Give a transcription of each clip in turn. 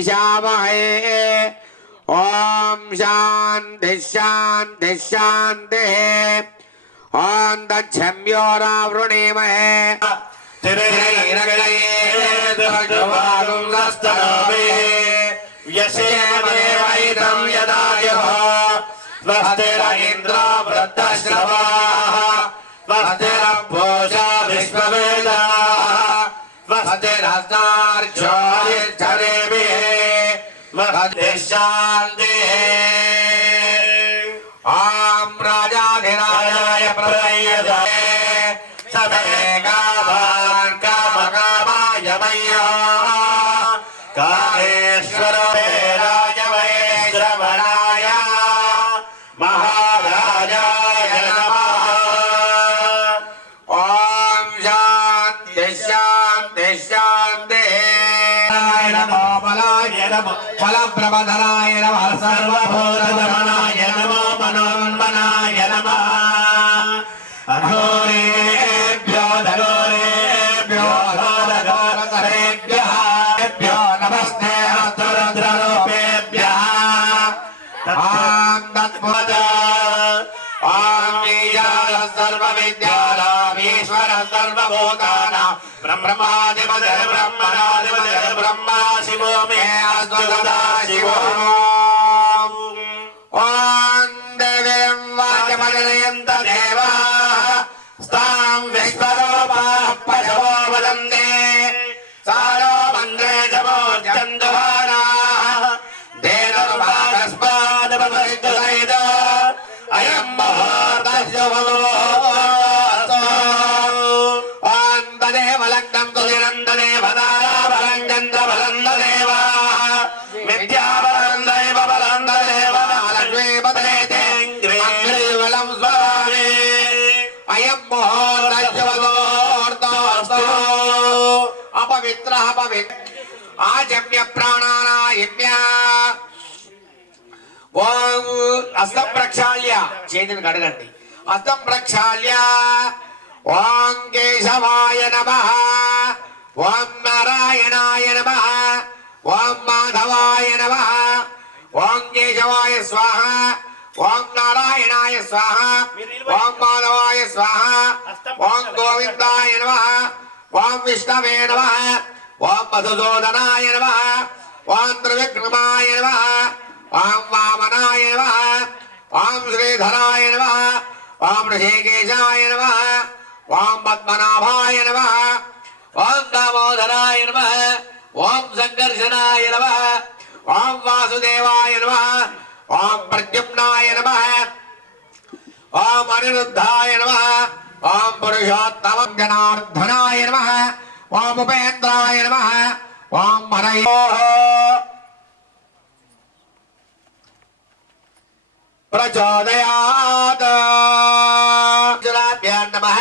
विशामहे। ओम शांति शांति शांति। ओम दक्षम्योरावृणीमहे। यशेमदेवैतं यदायुः स्वस्तिरइन्द्रो वृद्धश्रवाः स्वस्तिरपूषा विश्ववेदाः स्वस्तिरस्तार्क्ष्यो यच्छरेभिः स्वस्तिः शान्तिः। ॐ राजाधिराजाय प्रदयते समेकाभान् कामकामाय मह्यः कामेश्वर श्रवणाय महाराजाय नमः। ओम शांति शांति शांति। नमो बलाय नमो फलप्रबधनाय नमः सर्वभूतदमनाय नमो मनोन्मनाय नमः। अघोरेभ्यो धघोरेभ्यो घोरघोरकरेभ्यः नमस्ते हस्तरुद्ररूपेभ्यः। ओम तत्पुरुष ओम ईशानः सर्वविद्यानामीश्वरः सर्वभूतानां ब्रह्मादिपदे ब्रह्मणादिपदे ब्रह्मा शिवो मे अस्तु सदा शिवो। ओम देवीं वाचमजनयन्त देवाः स्तां विश्वरूपाः पशवो वदन्ते सारो मन्द्रे जमोर्जन्तुभानाः देनरुपाकस्मादपरितुलैद अयं मुहूर्तस्य भगवतो ॐ तदेव लग्नं तुलिनं तदेव ताराबलं चन्द्रबलं तदेवाः मिथ्याबलं दैव बलं तदेव लक्ष्मीपते तेऽङ्ग्रीवलं स्वामी अयं मुहूर्तस्य मुहूर्तोऽस्तु। अपवित्रः पवित्र आचम्य प्राणानायज्ञ। ओम हस्तं प्रक्षाल्य చేతిని కడగండి हस्तं प्रक्षाल्य ओम केशवाय नमः ओम नारायणाय नमः ओम माधवाय नमः ओम केशवाय स्वाहा ओम नारायणाय स्वाहा ओम माधवाय स्वाहा ओम गोविंदाय नमः ओम विष्णवे नमः ओम मधुसूदनाय नमः ओम त्रिविक्रमाय नमः ओम वामनाय नमः ओम श्रीधराय नमः ओम ऋषिकेशाय नमः ओम पद्मनाभाय नमः ओम दामोदराय नमः ओम संकर्षणाय नमः ओम वासुदेवाय नमः ओम प्रद्युम्नाय नमः ओम अनिरुद्धाय नमः ओम पुरुषोत्तम जनार्दनाय नमः ओम उपेन्द्राय नमः ओम हरये प्रचोदयात् जलाभ्यां नमः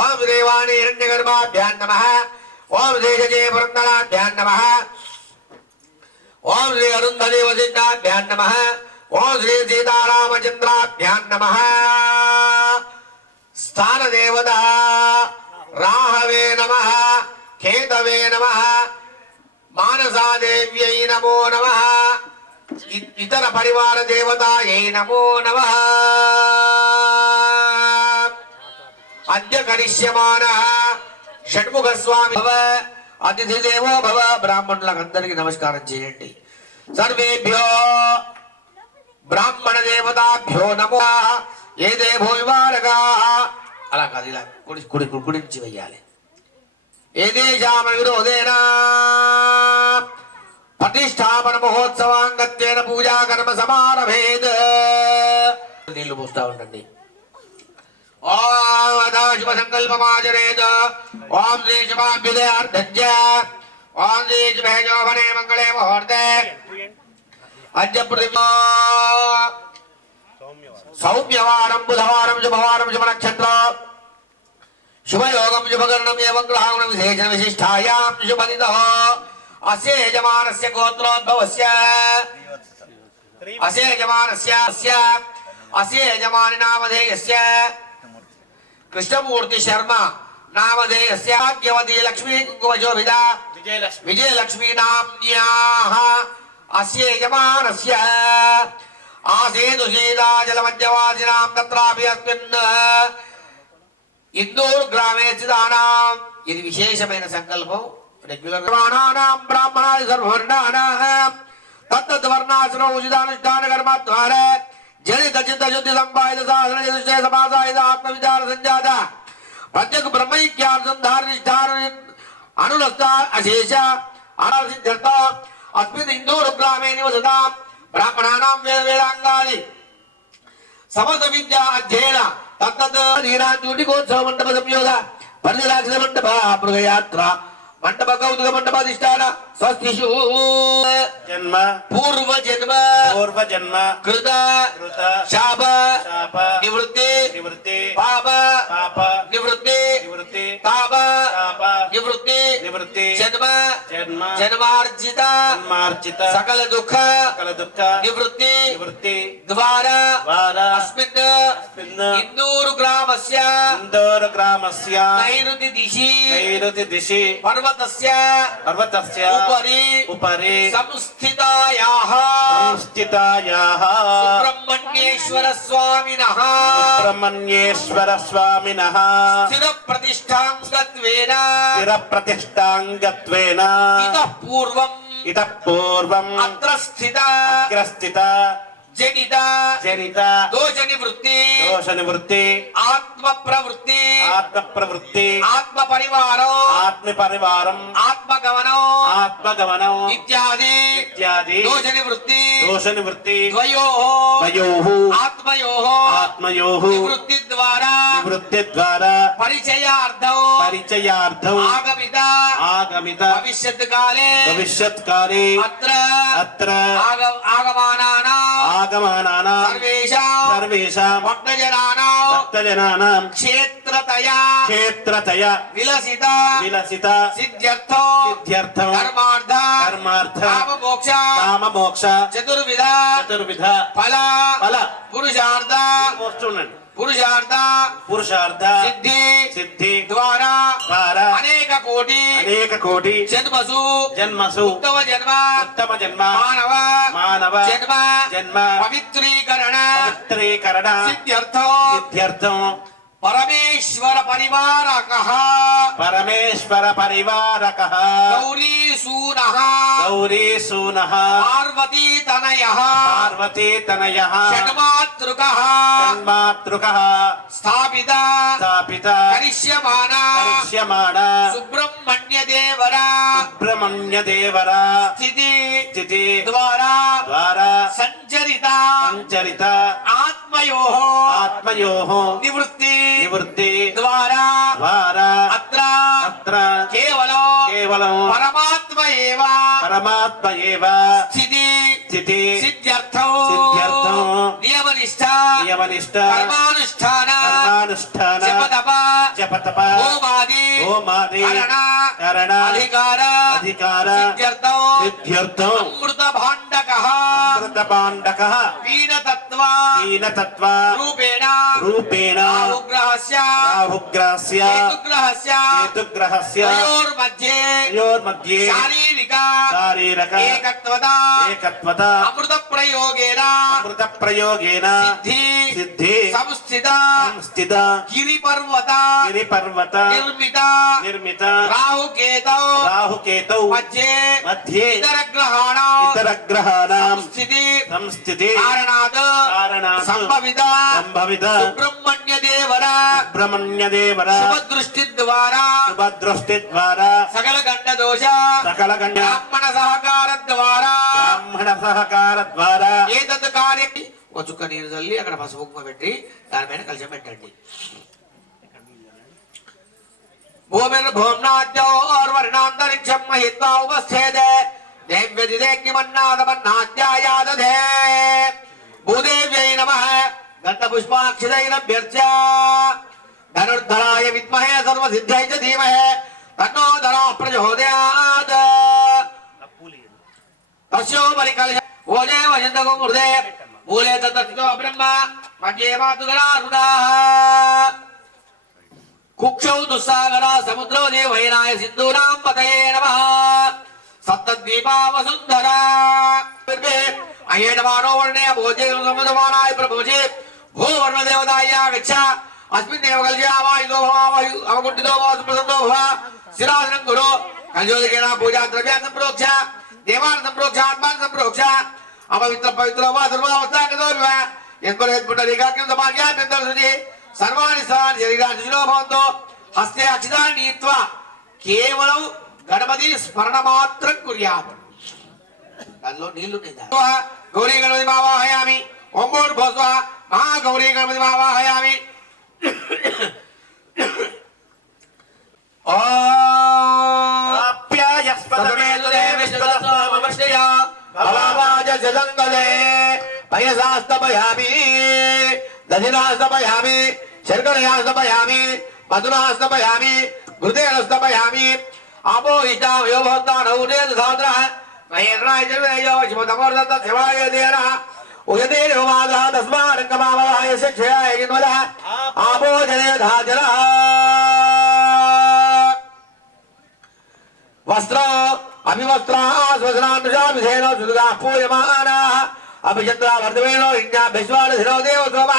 ओम देवानि हिरण्यगर्भाभ्यां नमः ओम देशजे पुरन्दराभ्यां नमः ओम श्री अरुन्धति वसिष्ठाभ्यां नमः ओम श्री सीतारामचन्द्राभ्यां नमः। स्थान देवता राहवे नमः केतवे नमः मानसा देव्यै नमो नमः इतर परिवार देवतायै नमो नमः। अद्य करिष्यमानः షణ్ముఖ స్వామి భవ అతిథి దేవో భవ. బ్రాహ్మణులందరికీ నమస్కారం చేయండి. సర్వేభ్యో బ్రాహ్మణ దేవతాభ్యో నమో. ఏ దేవో వివారగా అలా కాదు, ఇలా కుడి నుంచి వెయ్యాలి. ఏ దేశామ విరోధేన ప్రతిష్టాపన మహోత్సవాంగత్యేన పూజా కర్మ సమారభేద్. నీళ్లు పోస్తా ఉండండి. ओम अदा शुभ संकल्पमाचरेत. ओम श्री शुभाभ्युदयार्थञ्च ओम श्री शुभे शोभने मंगले मुहूर्ते अद्य पृथिव्या सौम्यवारं बुधवारं शुभवारं शुभ नक्षत्र शुभयोगं शुभकरणं एवं ग्रहाणां विशेषण विशिष्टायां शुभदिनः अस्य यजमानस्य गोत्रोद्भवस्य अस्य यजमानि नामधेयस्य कृष्णमूर्ति शर्मा नामधेयस्य भाग्यवती लक्ष्मी कुंकुमशोभिता विजयलक्ष्मी नाम्न्याः अस्य यजमानस्य आसेतु सीताजलमध्यवासिनां तत्रापि अस्मिन् इंदूर ग्रामे स्थितानां ఇది విశేషమైన సంకల్పం రెగ్యులర్ ప్రాణానాం బ్రాహ్మణాది సర్వవర్ణానాం తత్తత్ వర్ణాశ్రమ ఉచితానుష్ఠాన కర్మ ద్వారా జనిత చిత్త శుద్ధి సంపాదిత సాధన చతుష్టే సమాసాయిత ఆత్మ విచార సంజాత ప్రత్యేక బ్రహ్మైక్యానుసంధాన అనులస్త అశేష అనాసిద్ధ్యర్థ అస్మిన్ ఇందూరు గ్రామే నివసతాం బ్రాహ్మణానాం వేద వేదాంగాది సమస్త విద్యా అధ్యయన తత్తత్ నీరాంజూటికోత్సవ మండప సంయోగ పరిరాక్షణ మండప మృగయాత్ర మండప కౌతుక మండపాధిష్టాన స్వస్తిషు జన్మ పూర్వ జన్మ కృత శాప నివృత్తి పాప నివృత్తి తాప నివృత్తి జన్మార్జిత సకల దుఃఖ నివృత్తి ద్వారా అస్మిన్ ఇందూరు గ్రామస్య నైరుతి దిశి పర్వతస్య ఉపరి సంస్థితాయాః సుబ్రహ్మణ్యేశ్వర స్వామినః స్థిర ప్రతిష్టాంగత్వేన ఇతః పూర్వం అత్ర స్థిత జనిత దోష నివృత్తి ఆత్మ ప్రవృత్తి ఆత్మ పరివారం ఆత్మగమనం ఇత్యాది దోష నివృత్తి ద్వయోః ఆత్మయోః నివృత్తి ద్వారా పరిచయార్థం ఆగమిత భవిష్యత్ కాలే అత్ర ఆగమానానాం సర్వేషాం భక్తజనానాం క్షేత్రతయ విలసిత సిద్ధ్యర్థం కర్మార్థ కామమోక్ష చతుర్విధ ఫల పురుషార్థ సిద్ధి ద్వారా అనేక కోటి జన్మసు ఉత్తమ జన్మ మానవ జన్మ పవిత్రీకరణ సిద్ధ్యర్థం పరమేశ్వర పరివారకః గౌరీసూనః పార్వతీతనయః షణ్మాతృకః స్థాపిత కరిష్యమాణ సుబ్రహ్మణ్యదేవర స్థితి ద్వారా సంచరిత ఆత్మయోః నివృత్తి ద్వారా అత్ర కేవలం పరమాత్మ ఏవ స్థితి సిద్ధ్యర్థం నియమనిష్ట కర్మానుష్ఠాన జపతప హోమాది కరణ అధికార సిద్ధ్యర్థం అమృత భాండకః పీనతత్వ రూపేణ రాహుగ్రహస్య కేతుగ్రహస్య తయోర్మధ్యే శారీరక ఏకత్వత అమృత ప్రయోగేన సిద్ధి సంస్థిత గిరిపర్వత నిర్మిత రాహుకేతౌ మధ్యే ఇతర గ్రహాణాం సంస్థితి కారణాత్ సంభవిత సుబ్రహ్మణ్యదేవర శుభదృష్టి ద్వారా సకల గండ దోష బ్రాహ్మణ సహకార ద్వారా ఏతత్ కార్య ఒక చుక్క నీరు చల్లి అక్కడ పసుపు కుంకుమ పెట్టి దానిపైన కలశం పెట్టండి. భూమిర్భూమ్నాద్యోర్వర్ణాంతరిక్షం మహిత్వా ఉపస్థేదే దేవ్యదిదేగ్నిమన్నాదమన్నాద్యాయాదధే భూదేవ్యై నమః గంధపుష్పాక్షితైరభ్యర్చ్య ధనుర్ధరాయ విద్మహే సర్వసిద్ధై చ ధీమహి తన్నో ధనః ప్రచోదయాత్. తస్యో బలికలశ ఓజే వజంతకో మృదే మూలే తత్తస్థితో బ్రహ్మ మధ్యే మాతుగణారుడాః. కుక్షౌ దుస్సాగర సముద్రో దేవైనాయ సింధూనాం పతయే నమః సప్తద్వీపా వసుంధర అయేణమానో వర్ణే భోజే సముద్రమానాయ ప్రభోజే భో వర్ణ దేవతాయ గచ్చ అస్మిన్ దేవ కళ్యావాయుదో భవాయు అవగుంఠితో వాసుప్రసన్నో భవ శిరాసనం గురు కళ్యోదకేన పూజా ద్రవ్యాన్ని సంప్రోక్ష దేవాన్ని సంప్రోక్ష ఆత్మాన్ని సంప్రోక్ష అపవిత్ర పవిత్ర వా సర్వావస్థాగతో యత్పుండరీకాగ్రం సమాజ్ఞాభ్యంతరశుచి సర్వాణి సర్వాణి శరీరాన్ని శుచిలో భవంతో హస్తే అక్షితాన్ని నీత్వా కేవలం గణపతి స్మరణ మాత్రం కుర్యాత్ దానిలో నీళ్లు గౌరీ గణపతి మావాహయామి ఓం భూర్భువః మహాగౌరీ గణపతి మావాహయామి పయసాస్తపయామి దధినాస్తపయామి శర్కరయాస్తపయామి మధునాస్తపయామి ఘృతేనస్తపయామి ఆపోహితామయో భవతానౌనేన సహోదర మహేంద్రాయ జవేయో శివతమోర్దత్త శివాయ దేన ఉయదేన వాదః తస్మారంగమావహాయ శిక్షయాయ గిన్వద ఆపోజనే ధాజల వస్త్ర అభివస్త్ర స్వసనాంతుషాభిధేనో సుదుగా పూయమానా అభిచంద్ర వర్ధవేనో ఇజ్ఞాభ్యస్వాల ధిరో దేవ శోభ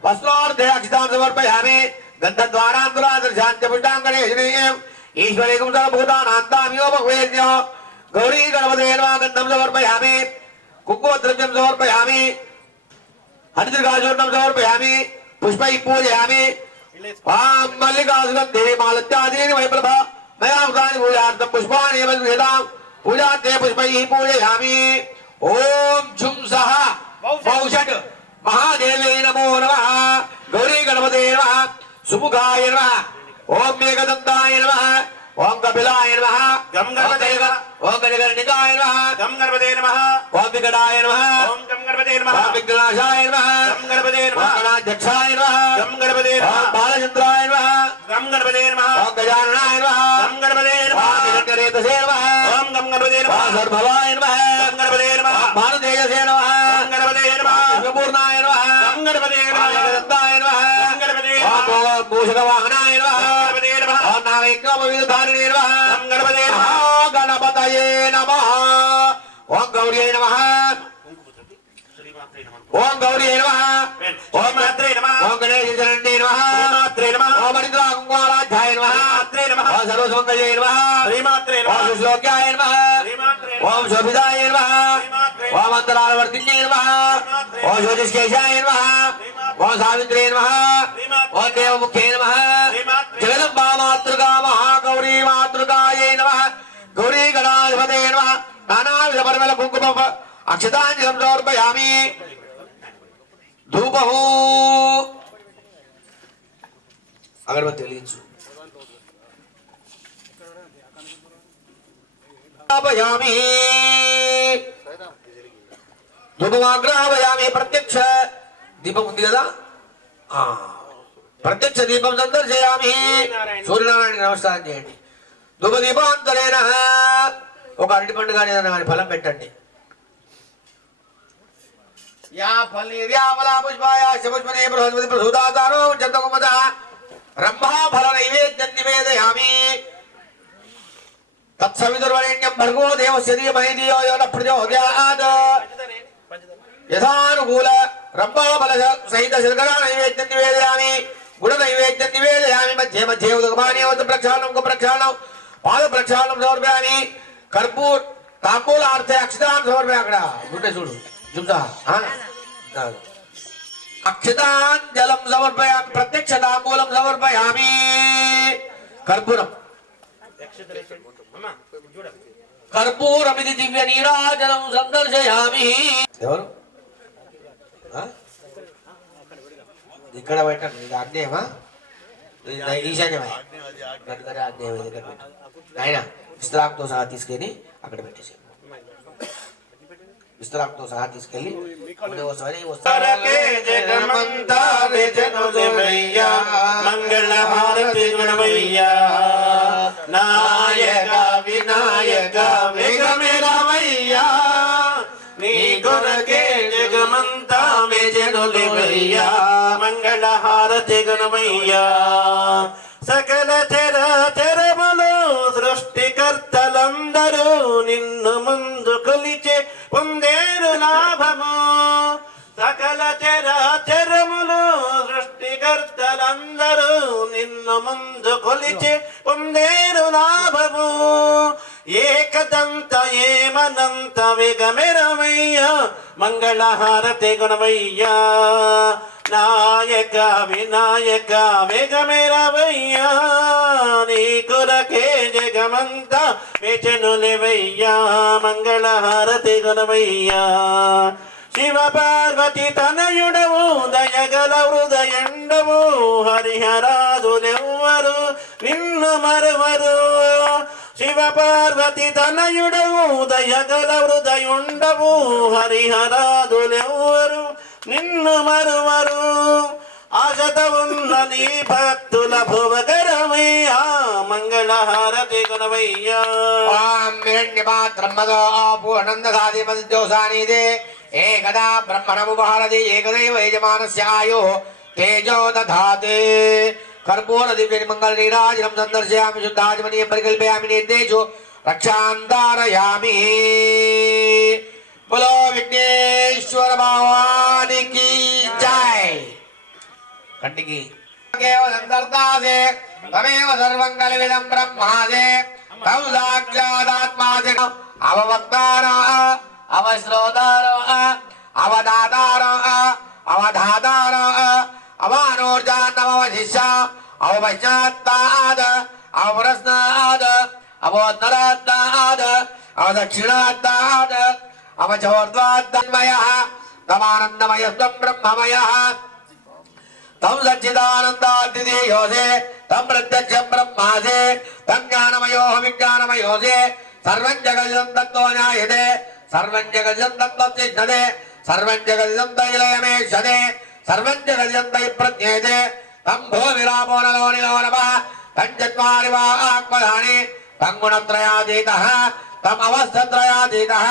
వస్త్రార్థే అక్షితాన్ సమర్పయామి గంధద్వారాంతురాదర్శాంత్యపుష్టాంగణే ఈశ్వరేకం సర్వభూతానాంతామియో బహువేద్యో గౌరీ గణపతే నమః గంధం సమర్పయామి కుంకుమద్రవ్యం సమర్పయామి హరిద్రకాచూర్ణం సమర్పయామి పుష్పై పూజయామి మల్లికాసుగంధే మాలత్యాదీని వైప్లభ మయా ఉదాని పూజార్థం పుష్పాణి వేదాం పూజార్థే పుష్పై పూజయామి ఓం ఝుం సహ పౌషట్ మహాదేవే నమో నమః గౌరీ గణపతే నమః సుముఖాయ నమః ఓం మేఘదంతాయ నమః ఓం కపిలాయ నమః గం గణపతే నమః ఓం గణగణనికాయ నమః గం గణపతే నమః ఓం వికటాయ నమః ఓం గం గణపతే నమః ఓం విఘ్నాశాయ నమః గం గణపతే నమః గణాధ్యక్షాయ నమః గం గణపతే నమః ఓం బాలచంద్రాయ నమః గం గణపతే నమః ఓం గజాననాయ నమః గం గణపతే నమః ఓం హిరణ్యరేతసే నమః ఓం గం గణపతే నమః ఓం సర్వభవాయ నమః గం గణపతే నమః భానుతేజసే నమః గం గణపతే నమః విష్ణుపూర్ణాయ నమః గం గణపతే నమః ఏకదంతాయ నమః గం గణపతే నమః ఓం మూషికవాహనాయ నమః గం గణపతే నమః ఓం నావేక్యమవిధారిణే నమః గం గణపతే నమః గణపతయే నమః ఓం గౌర్యై నమః ఓం గౌర్యై నమః ఓం మాత్రే నమః ఓం గణేశచరణే నమః మాత్రే నమః ఓం హరిద్రా కుంకుమారాధ్యాయ నమః మాత్రే నమః ఓం సర్వసుమంగళాయ నమః శ్రీమాత్రే నమః ఓం శ్లోక్యాయ నమః శ్రీమాత్రే ఓం శోభితాయ నమః ఓం అంతరాలవర్తిన్యే నమః ఓం జ్యోతిష్కేశాయ నమః ఓం సావిత్రే నమః ఓం దేవముఖ్యే నమః జగదంబా మాతృకా మహాగౌరీ మాతృకాయై నమః గౌరీ గణాధిపతే నమః నానావిధ పరిమళ కుంకుమ అక్షతాంజలిం సమర్పయామి ధూపహు అగరబత్తి వెలిగించు ఆపయామి ధూపమాగ్రహయామి ప్రత్యక్ష దీపం ఉంది కదా ప్రత్యక్ష దీపం సందర్శయామి సూర్యనారాయణకి నమస్కారం చేయండి ధూప దీపాంతరేణ ఒక అరటి పండు కానీ ఏదైనా కానీ ఫలం పెట్టండి యా ఫల్నిర్యామలా పుష్పాయ శపుష్పనే బృహస్పతి ప్రసూదాతారో చందకుమద బ్రహ్మా ఫల నైవేద్యం నివేదయామి తత్సవితుర్వరేణ్యం భర్గో దేవస్య ధీమహి ధియో యో న ప్రచోదయాత్ యథానుకూల బ్రహ్మా ఫల సహిత శర్కరా నైవేద్యం నివేదయామి గుణ నైవేద్యం నివేదయామి మధ్య మధ్య ఉదకమానీయవత ప్రక్షాళనం ప్రక్షాళనం పాద ప్రక్షాళనం సమర్పయామి కర్పూర్ తాంబూలార్థ అక్షతాన్ని సమర్పయామి అక్కడ గుండె చూడు జుంసా అక్షతాంజలం సమర్పయామి ప్రత్యక్ష తాంబూలం సమర్పయామి కర్పూరం కర్పూరమిది దివ్య నీరాజనం సందర్శయామి ఎవరు ఇక్కడ పెట్టండి ఇది అగ్నేయమా ఈశాన్యమా అగ్నేయం ఆయన విస్తరాకుతో సహా తీసుకెళ్ళి అక్కడ పెట్టేసి విస్తరాకుతో సహా తీసుకెళ్ళి మంగళహారతి గుణమయ్యా నాయక వినాయక వేగమేరమయ్యా నీ కొరకే జగమంతా వేజనులివయ్యా మంగళహారతి గుణమయ్యా సకల చరాచరములు సృష్టికర్తలందరూ నిన్ను ముందు కొలిచే పొందేరు లాభము. సకల చరాచరములు సృష్టికర్తలందరూ నిన్ను ముందు కొలిచే పొందేరు లాభము. ఏకదంత ఏమనంత వేగమెరవయ్యా మంగళహారతి గుణమయ్యా. నాయక వినాయక వేగమెరవయ్యా నీ కొరకే జగమంతా వేచనులేవయ్యా మంగళహారతి గుణమయ్యా. శివ పార్వతి తనయుడవు దయగల హృదయండవు హరిహరాదులెవ్వరు నిన్ను మరువరు. శివ పార్వతి తనయుడవు దయగల హృదయుండవు హరిహరాదులెవ్వరు నిన్ను మరువరు. ఆశత ఉన్న నీ భక్తుల భువకరమయ్యా మంగళహారతి గుణమయ్యా. హిరణ్యపాత్రం మదో పూర్ణందసాది మధ్యోసానిదే ఏకదా బ్రహ్మణము భారతి ఏకదైవ యజమానస్యాయో తేజో దధాతే. కర్పూర దివ్య మంగళ నీరాజనం సందర్శయామి శుద్ధాజమనీయం పరికల్పయామి నిర్దేశో రక్షాంతారయామి. बोलो विघ्नेश्वर भगवान की जय. कंटिकी केवलं दर्दासे तमेव सर्वं कलिविदं ब्रह्मासे तौ साक्षादात्मासे अववक्तारो अवश्रोतारो अवदातारो अवधातारो अवानोर्जान्नवशिष्य अवपश्चात्ताद अवप्रश्नाद अवोत्तरात्ताद अवदक्षिणात्ताद अवचोर्ध्वाद्वयः तमानन्दमयस्त्वं ब्रह्ममयः तं सच्चिदानन्दाद्वितीयोऽसि तं प्रत्यक्षं ब्रह्मासि तं ज्ञानमयोः विज्ञानमयोऽसि सर्वं जगदिदं तत्त्वो ज्ञायते सर्वं जगदिदं तत्त्वतिष्ठते सर्वं जगदिदं तैलयमेष्यते सर्वं जगदिदं तैप्रज्ञेते तं भूमिरापो नलो निलो नभः तं चत्वारि वा आत्मधानि तं गुणत्रयातीतः तम् अवस्थत्रयातीतः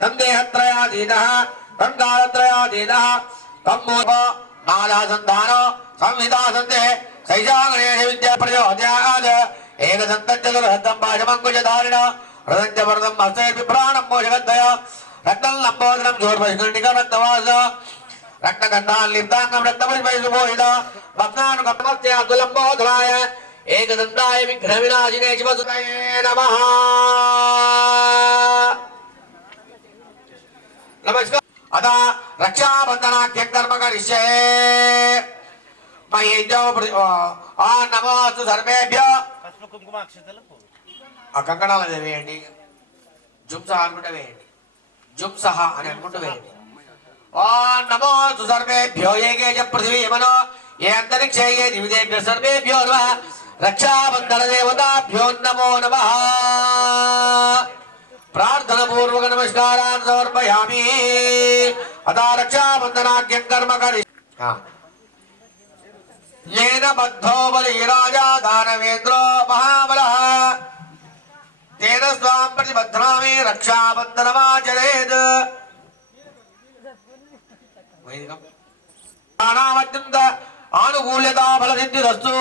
तं देहत्रयातीतः तं कालत्रयातीतः तं मोहो नादासन्धानो संहितासन्ते सैषागणेश विद्या प्रचोदयात् एकदन्तञ्चतुर्हस्तं पाशमङ्कुशधारिण हृदं च वरदं हस्तैर्बिभ्राणं मोषगद्धय रक्तं लम्बोदरं शूर्पशुकर्णिकरक्तवास रक्तगन्धान् लिप्ताङ्गं रक्तपुष्पैः सुभूषित भक्तानुकम्पस्य अतुलम्बोधराय एकदन्ताय विघ्नविनाशिने शिवसुतये नमः. नमस्कार. अतः रक्षाबंधनाख्यं कर्म करिष्ये. नमोस्तु सर्वेभ्यो. कंकणाలు వేయండి, జుంసహ అనుకుంటూ వేయండి, జుంసహ అని అనుకుంటూ వేయండి. ఓం నమోస్తు సర్వేభ్యో ఏకే చ పృథివీ మనో ఏ అంతరిక్షే ఏ దివిదేభ్యో సర్వేభ్యో నమః. రక్షాబంధన దేవతాభ్యో నమో నమః. प्रार्थना पूर्वक नमस्कारान् समर्पयामि. अतः रक्षाबंधनाख्यं कर्म करिष्ये. येन बद्धो बली राजा दानवेन्द्रो महाबलः तेन स्वां प्रतिबध्नामि रक्षाबंधनमाचरेत्. नानामत्यन्त आनुकूल्यता फलसिद्धिरस्तु.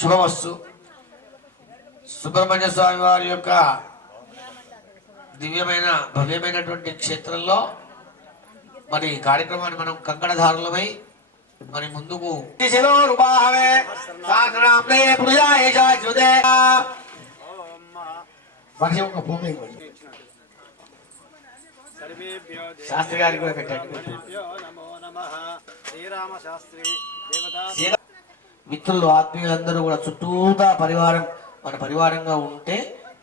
शुभमस्तु. సుబ్రహ్మణ్య స్వామి వారి యొక్క దివ్యమైన భవ్యమైనటువంటి క్షేత్రంలో మరి కార్యక్రమాన్ని మనం కంకణధారులమై మరి ముందుకు శాస్త్రి గారికి కూడా పెట్టండి. మిత్రులు ఆత్మీయులందరూ కూడా చుట్టూతా పరివారం మన పరివారంగా ఉంటే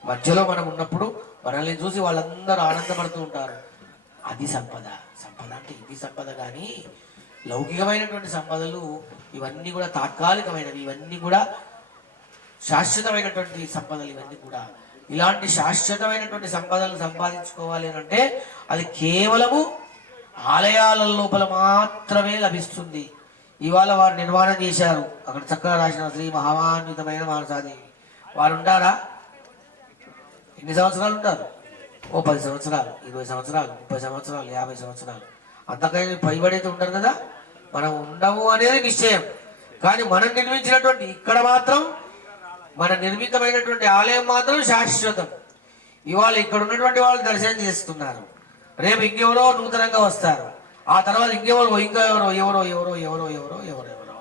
మధ్యలో మనం ఉన్నప్పుడు మనల్ని చూసి వాళ్ళందరూ ఆనందపడుతూ ఉంటారు. అది సంపద. సంపద అంటే ఇది సంపద కానీ లౌకికమైనటువంటి సంపదలు ఇవన్నీ కూడా తాత్కాలికమైనవి, ఇవన్నీ కూడా శాశ్వతమైనటువంటి సంపదలు. ఇవన్నీ కూడా ఇలాంటి శాశ్వతమైనటువంటి సంపదలు సంపాదించుకోవాలి అంటే అది కేవలము ఆలయాల లోపల మాత్రమే లభిస్తుంది. ఇవాళ వారు నిర్మాణం చేశారు, అక్కడ చక్కగా రాసిన శ్రీ మహాన్వితమైన మానసాదేవి. వారు ఉంటారా? ఎన్ని సంవత్సరాలు ఉంటారు? ఓ 10 సంవత్సరాలు, 20 సంవత్సరాలు, 30 సంవత్సరాలు, 50 సంవత్సరాలు, అంతకైనా పైబడైతే ఉంటారు కదా. మనం ఉండము అనేది నిశ్చయం, కానీ మనం నిర్మించినటువంటి ఇక్కడ మాత్రం మన నిర్మితమైనటువంటి ఆలయం మాత్రం శాశ్వతం. ఇవాళ ఇక్కడ ఉన్నటువంటి వాళ్ళు దర్శనం చేస్తున్నారు, రేపు ఇంకెవరో నూతనంగా వస్తారు, ఆ తర్వాత ఇంకెవరో ఇంకా ఎవరో ఎవరో ఎవరో ఎవరో ఎవరో ఎవరో ఎవరో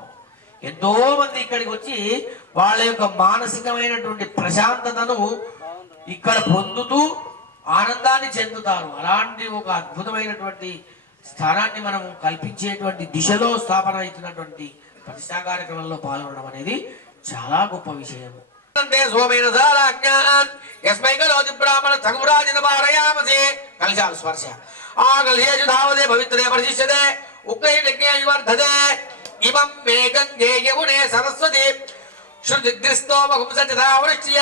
ఎంతో మంది ఇక్కడికి వచ్చి వాళ్ళ యొక్క మానసికమైనటువంటి ప్రశాంతతను ఇక్కడ పొందుతూ ఆనందాన్ని చెందుతారు. అలాంటి ఒక అద్భుతమైనటువంటి స్థానాన్ని మనం కల్పించేటువంటి దిశలో స్థాపన అవుతున్నటువంటి ప్రతిష్టా కార్యక్రమంలో పాల్గొనడం అనేది చాలా గొప్ప విషయం. సోమేన సారాజ్ఞాన్ యస్మై కరోతి బ్రాహ్మణ సంగురాజన పారయామసే కలశాలు స్పర్శ ఆ కలశేషు ధావతే పవిత్రే పరిశిష్యతే ఉక్తై యజ్ఞేషు వర్ధతే ఇమం మే గంగే యమునే సరస్వతి శృతిగ్రిస్తో మహుంసచతా వృష్ట్య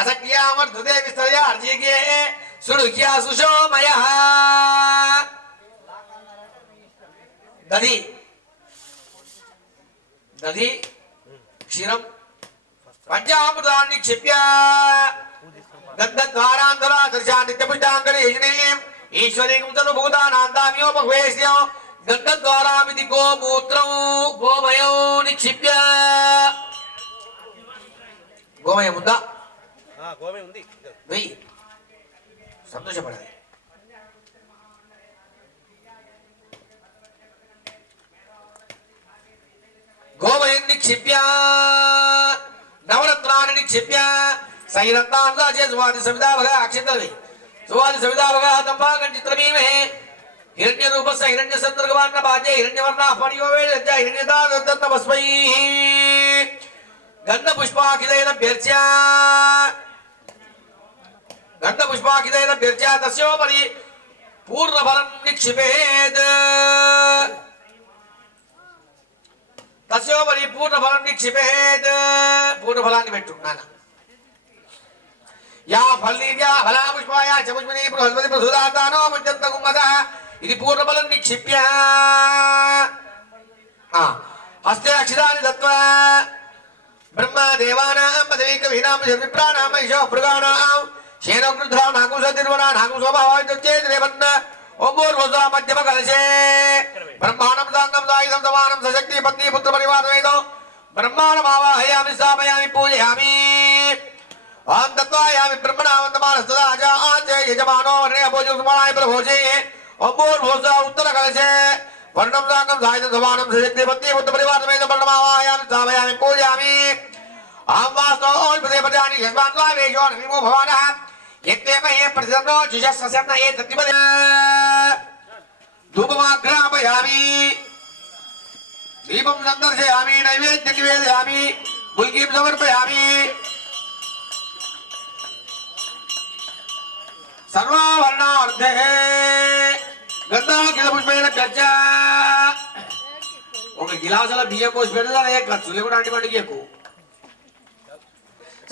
అసక్ర్యా వర్ధతే విస్తరయ అర్జిగే సురుహ్యా సుశోమయః. దధి దధి క్షీరం పంచామృతాన్ని క్షిప్య గంధద్వారాంతరా దర్శానిత్యపుష్టాంగళి యజనీయం ఈశ్వరీం సర్వభూతానాందామ్యోపవేశ్యం గంధద్వారామితి గోమూత్రం గోమయం నిక్షిప్య. గోమయం ఉందా? గోమయం ఉంది. వెయ్యి సంతోషపడాలి. గోమయం నిక్షిప్య నవరత్నాన్ని నిక్షిప్య సైరత్నాందాచే సువాది సవితాభగ అక్షింతలవి సువాది సవితాభగ తంపాకం చిత్రమీమే హిరణ్య రూపస్స హిరణ్య సందర్భాన్న బాధ్య హిరణ్యవర్ణ పణియోవేద హిరణ్యదాదత్తమస్మై గంధ పుష్పాకిదైన భ్యర్చ గంధ పుష్పాకిదైన భ్యర్చ తస్యోపరి పూర్ణఫలం నిక్షిపేత్ తస్యోపరి పూర్ణఫలం నిక్షిపేత్. పూర్ణఫలాన్ని పెట్టున్నాను. యా ఫలీర్యా ఫలా పుష్పాయా చ పుష్పినీ బృహస్పతి ప్రసుదాతానో ముంచంత గుమ్మద ఇది పూర్ణఫలం నిక్షిప్య. హస్తే అక్షరాన్ని దత్వా బ్రహ్మ దేవానాం పదవీ కవీనాం విప్రాణాం మహిషో భృగాణాం శేనో గృధ్రా నాగం సతిర్వనా నాగం స్వభావాయుద్ధేద్రేవన్న ఓంభూర్వస్వ మధ్యమ కలశే బ్రహ్మాణం సాంగం సాయుధం సమానం సశక్తి పత్ని పుత్ర పరివారమేదో బ్రహ్మాణమావాహయామి స్థాపయామి పూజయామి. ఓం తత్వాయామి బ్రహ్మణావంతమానస్తదాచార్య యజమానో వర్ణే అభోజమానాయ ప్రభోజే ఓంభూర్వస్వ ఉత్తర కలశే వర్ణం సాంగం సాయుధం సమానం సశక్తి పత్ని పుత్ర పరివారమేదో బ్రహ్మావాహయామి స్థాపయామి పూజయామి. ఆం వాస్తో ఓల్పదే పదాని యస్మాన్ వావేషో నమో భవానః యత్తేమహే ప్రతిదన్నో జుషస్సన్న ఏ తత్తిపద. ధూపమాఘ్రాపయామి దీపం సందర్శయామి నైవేద్యం నివేదయామి ముల్కీం సమర్పయామి. సర్వావర్ణార్థే గంధాకిల పుష్పేన గచ్చ. ఒక గిలాసుల బియ్యం పోసి పెడతానే ఖర్చు లేకుండా అటువంటి ఎక్కువ.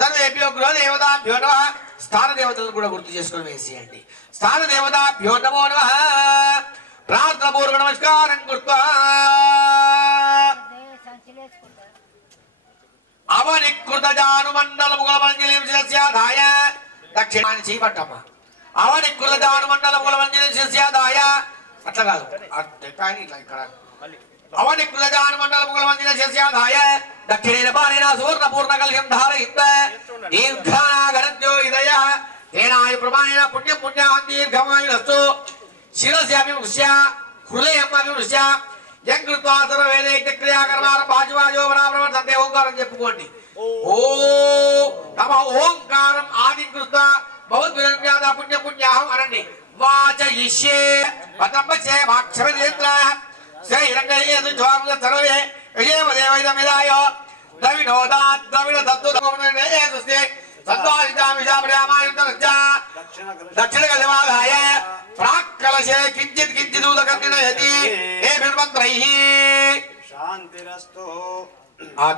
సర్వేభ్యో గృహ దేవతాభ్యో నమః. స్థాన దేవతలను కూడా గుర్తు చేసుకుని వేసేయండి. స్థాన దేవతాభ్యో నమో నమః. ప్రార్థన పూర్వక నమస్కారం గుర్తు అవనికృత జానుమండల ముగల మంజలిం శిరస్యాదాయ దక్షిణాన్ని చేపట్టమ్మ. అవనికృత జానుమండల ముగల మంజలిం శిరస్యాదాయ అట్లా కాదు కానీ ఇట్లా ఇక్కడ అవనికృత జానుమండల ముగల మంజలిం శిరస్యాదాయ దక్షిణేన పానేన సువర్ణ పూర్ణ కలశం ధారయిత్వ దీర్ఘానాగరద్యో ఇదయ తేనాయు ప్రమాణేన పుణ్యం పుణ్యాన్ దీర్ఘమాయురస్తు శిరస్యాభివృష్య హృదయమభివృష్య జంకృత్వా సర్వవేదైక క్రియాకర్మారం బాజువాజోవనాప్రవర్తంతే ఓంకారం చెప్పుకోండి. ఓ తమ ఓంకారం ఆదికృత భవద్విరమ్యాద పుణ్య పుణ్యాహం అనండి. వాచయిష్యే పతంబచే వాక్షరనేత్ర శ్రీరంగయేదు జ్వాముల సర్వే యజేవ దేవైదమిదాయో ద్రవిణోదా ద్రవిణ తత్వమనేసుస్తే సద్వాదితామిషాప్రయామాయుద్ధ దక్షిణ కలవాదాయ ప్రాక్కలశే కించిత్ కించిదూదకర్ణయతి ఏభిర్మంత్రైః. శాంతిరస్తు.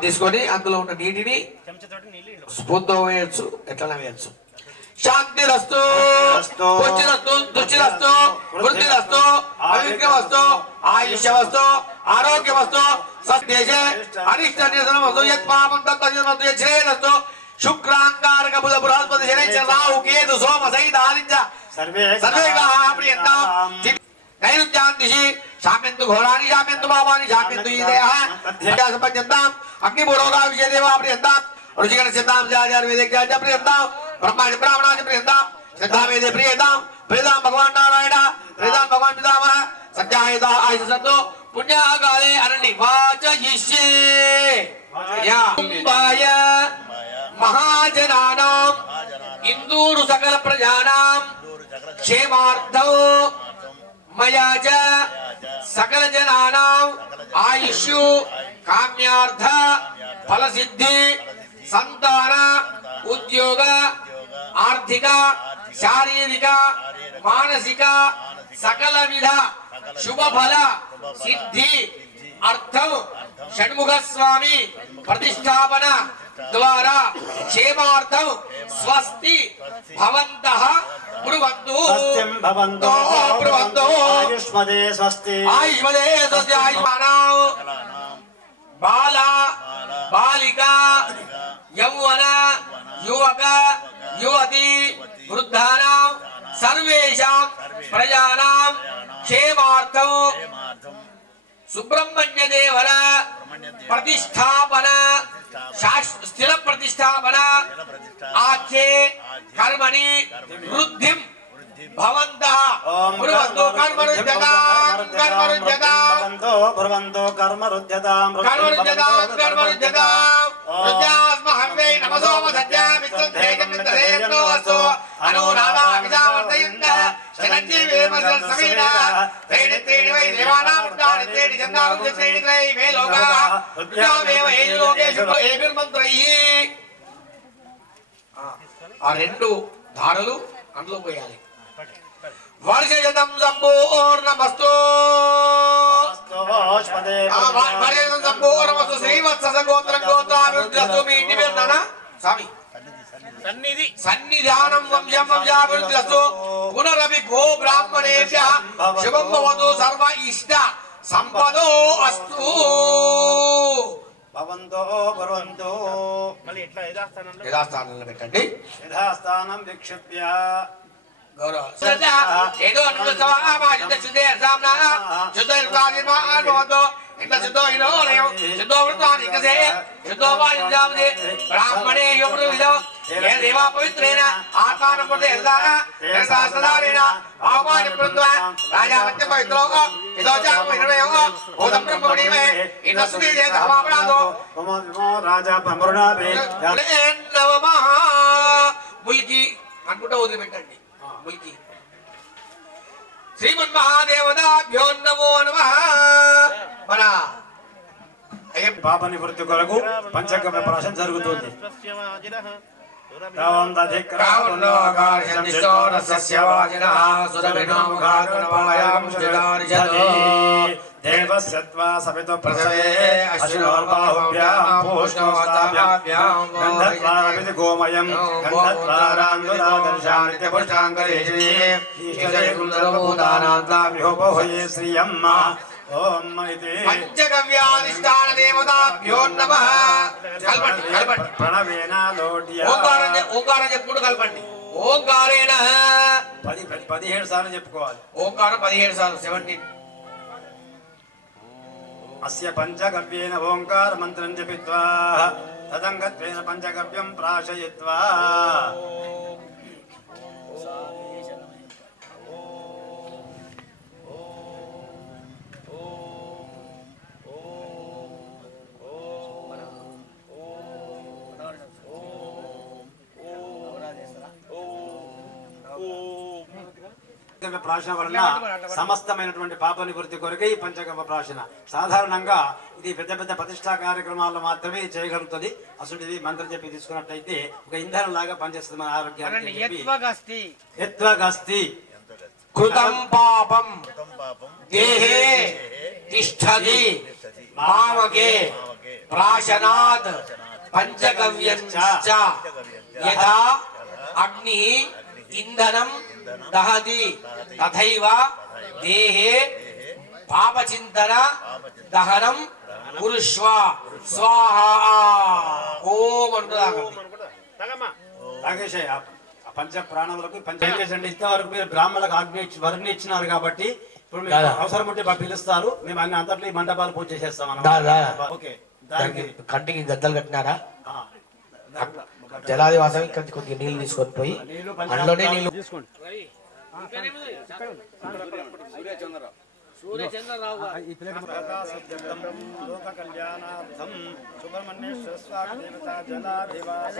తీసుకొని అందులో ఉన్న నీటిని స్పూన్తో వేయచ్చు, ఎట్లా వేయచ్చు. శాంతిరస్తు పుష్టిరస్తు దుష్టిరస్తు వృద్ధిరస్తు అవిఘ్నమస్తు ఆయుష్యవస్తు ఆరోగ్యమస్తు సత్యేషే అనిష్ట నిరసనమస్తు యత్పాపం తత్పర్యమస్తు యచ్ఛేదస్తు శుక్రాంగారక బుధ బృహస్పతి శని రాహు కేతు సోమ సహిత ఆదిత్య సర్వే గ్రహాः ప్రియంతాం నైరుత్యాన్ దిశి శామ్యంతు ఘోరాని శామ్యంతు మావాని శామ్యంతు ఈదేహ సంపద్యంతాం అగ్నిపురోగా విజయదేవా ప్రియంతాం రుచికర సిద్ధాం జాచార్య వేదికాచ ప్రియంతాం బ్రహ్మాది బ్రాహ్మణాది ప్రియంతాం సిద్ధావేదే ప్రియంతాం ప్రియతాం భగవాన్ నారాయణ ప్రియతాం భగవాన్ పితామహ సత్యాయుధ ఆయుధ సంతో పుణ్యాకాలే అనండి వాచయిష్యే కుంభాయ మహాజనానాం ఇందూరు సకల ప్రజానాం క్షేమార్థం మయా చ సకల జనానాం ఆయుష్యు కామ్యార్థ ఫలసిద్ధి సంతాన ఉద్యోగ ఆర్థిక శారీరక మానసిక సకల విధ శుభఫల సిద్ధి అర్థం షణ్ముఖ స్వామి ప్రతిష్టాపన ద్వారా క్షేమార్థం స్వస్తి భవంతః బ్రువంతు బ్రువంతు ఆయుష్మదే స్వస్తి ఆయుష్మదే స్వస్తి ఆయుష్మానాం బాల బాలిక యౌవన యువక యువతి వృద్ధానాం సర్వేషాం ప్రజానాం క్షేమార్థం సుబ్రహ్మణ్య దేవర ప్రతిష్టాపన స్థిర ప్రతిష్టాపన ఆఖ్యే కర్మణి వృద్ధిం భవంతః బ్రువంతు కర్మరుజ్యతాం బ్రువంతు కర్మరుజ్యతాం రుద్యాస్మహంవై నమసోమ సత్యామిత్రం తేజమిత్రేంద్రో వస్తు Anuradha విజావర్తయంత చిరంజీవేమ Sameena త్రీణి త్రీణి why Devanam వృద్ధాని త్రీణి చందాం త్రీణి త్రై May Lokah వృద్ధామేవ age లోకేషు ఏభిర్మంత్రైః. ఆ రెండు ధారలు అందులో పోయాలి. వర్షయతం సంపూర్ణమస్తు వర్షయతం సంపూర్ణమస్తు శ్రీవత్స గోత్రం గోత్రాభివృద్ధిరస్తు. మీ ఇంటి పేరు నాన్న స్వామి సన్నిధానం వంశం వంశాభివృద్ధిరస్తు. పునరపి గో బ్రాహ్మణేభ్యః శుభం భవతు సర్వ ఇష్ట సంపదో అస్తు. భవంతో భవంతో మళ్ళీ ఎట్లా యథాస్థానంలో పెట్టండి. యథాస్థానం విక్షిప్య గౌరవ ఏదో బ్రాహ్మణే దేవా పవిత్రేణ ఆత్మానం సహస్రధారేణ ఆహ్వాన రాజావత్య పవిత్రో రాజా ముల్కి అనుకుంటా వదిలిపెట్టండి. ముల్కి శ్రీమన్మహాదేవతాభ్యో నమో నమః. మన పాప నివృత్తి కొరకు పంచగవ్య ప్రాశం జరుగుతుంది. దేవస్యత్వా సవితో ప్రసవే అశ్వినోర్బాహుభ్యాం పూష్ణోస్తాభ్యాం గంధత్వారవిధి గోమయం గంధత్వారాంగురాదర్శాం నిత్యపుష్టాంగరేషిణీ ఈశ్వరకుందరభూతానాంతాభ్యోపహయే శ్రియమ్మ. ఓం ఇతి పంచగవ్యాధిష్టాన దేవతాభ్యో నమః. కల్పండి కల్పండి. ప్రణవేన లోడ్య ఓంకారం చెప్పుకుంటూ కలపండి. ఓంకారేణ 17 సార్లు చెప్పుకోవాలి. ఓంకారం 17 సార్లు 17. అస్య పంచగవ్యేన ఓంకార మంత్రం జపిత్వా తదంగత్వేన పంచగవ్యం ప్రాశయిత్వా. ప్రాశన వలన సమస్తమైనటువంటి పాప నివృత్తి కొరకే ఈ పంచగవ్య ప్రాశన. సాధారణంగా ఇది పెద్ద పెద్ద ప్రతిష్టా కార్యక్రమాల్లో మాత్రమే చేయగలుగుతుంది. అసలు ఇది మంత్రం చెప్పి తీసుకున్నట్టయితే ఒక ఇంధనం లాగా పనిచేస్తుంది మన ఆరోగ్యానికి. యత్వగస్తి కృతం పాపం దేహే తిష్టతి మామకే ప్రాశనాత్ పంచగవ్యం చ యథా అగ్ని ఇంధనం దహతి తథైవ దేహే పాపచింతన దహనం కురుష్వ స్వాహా. ఓం నాగేశయ్య పంచ ప్రాణములకు పంచ ఇంతవరకు మీరు బ్రాహ్మణులకు వర్ణి ఇచ్చినారు కాబట్టి ఇప్పుడు మీకు అవసరం ఉంటే పిలుస్తారు, మేము అన్ని అంతట్లో ఈ మండపాలు పూజ చేసేస్తాం ఓకే. దానికి కంటికి గద్దలు కట్టినారా? జలాది వాసం కొద్దిగా నీళ్లు తీసుకొని పోయి అందులోనే నీళ్లు తీసుకోండి. లోక కళ్యాణార్థం సుబ్రహ్మణ్యేశ్వర స్వామి దేవతా జలాధివాస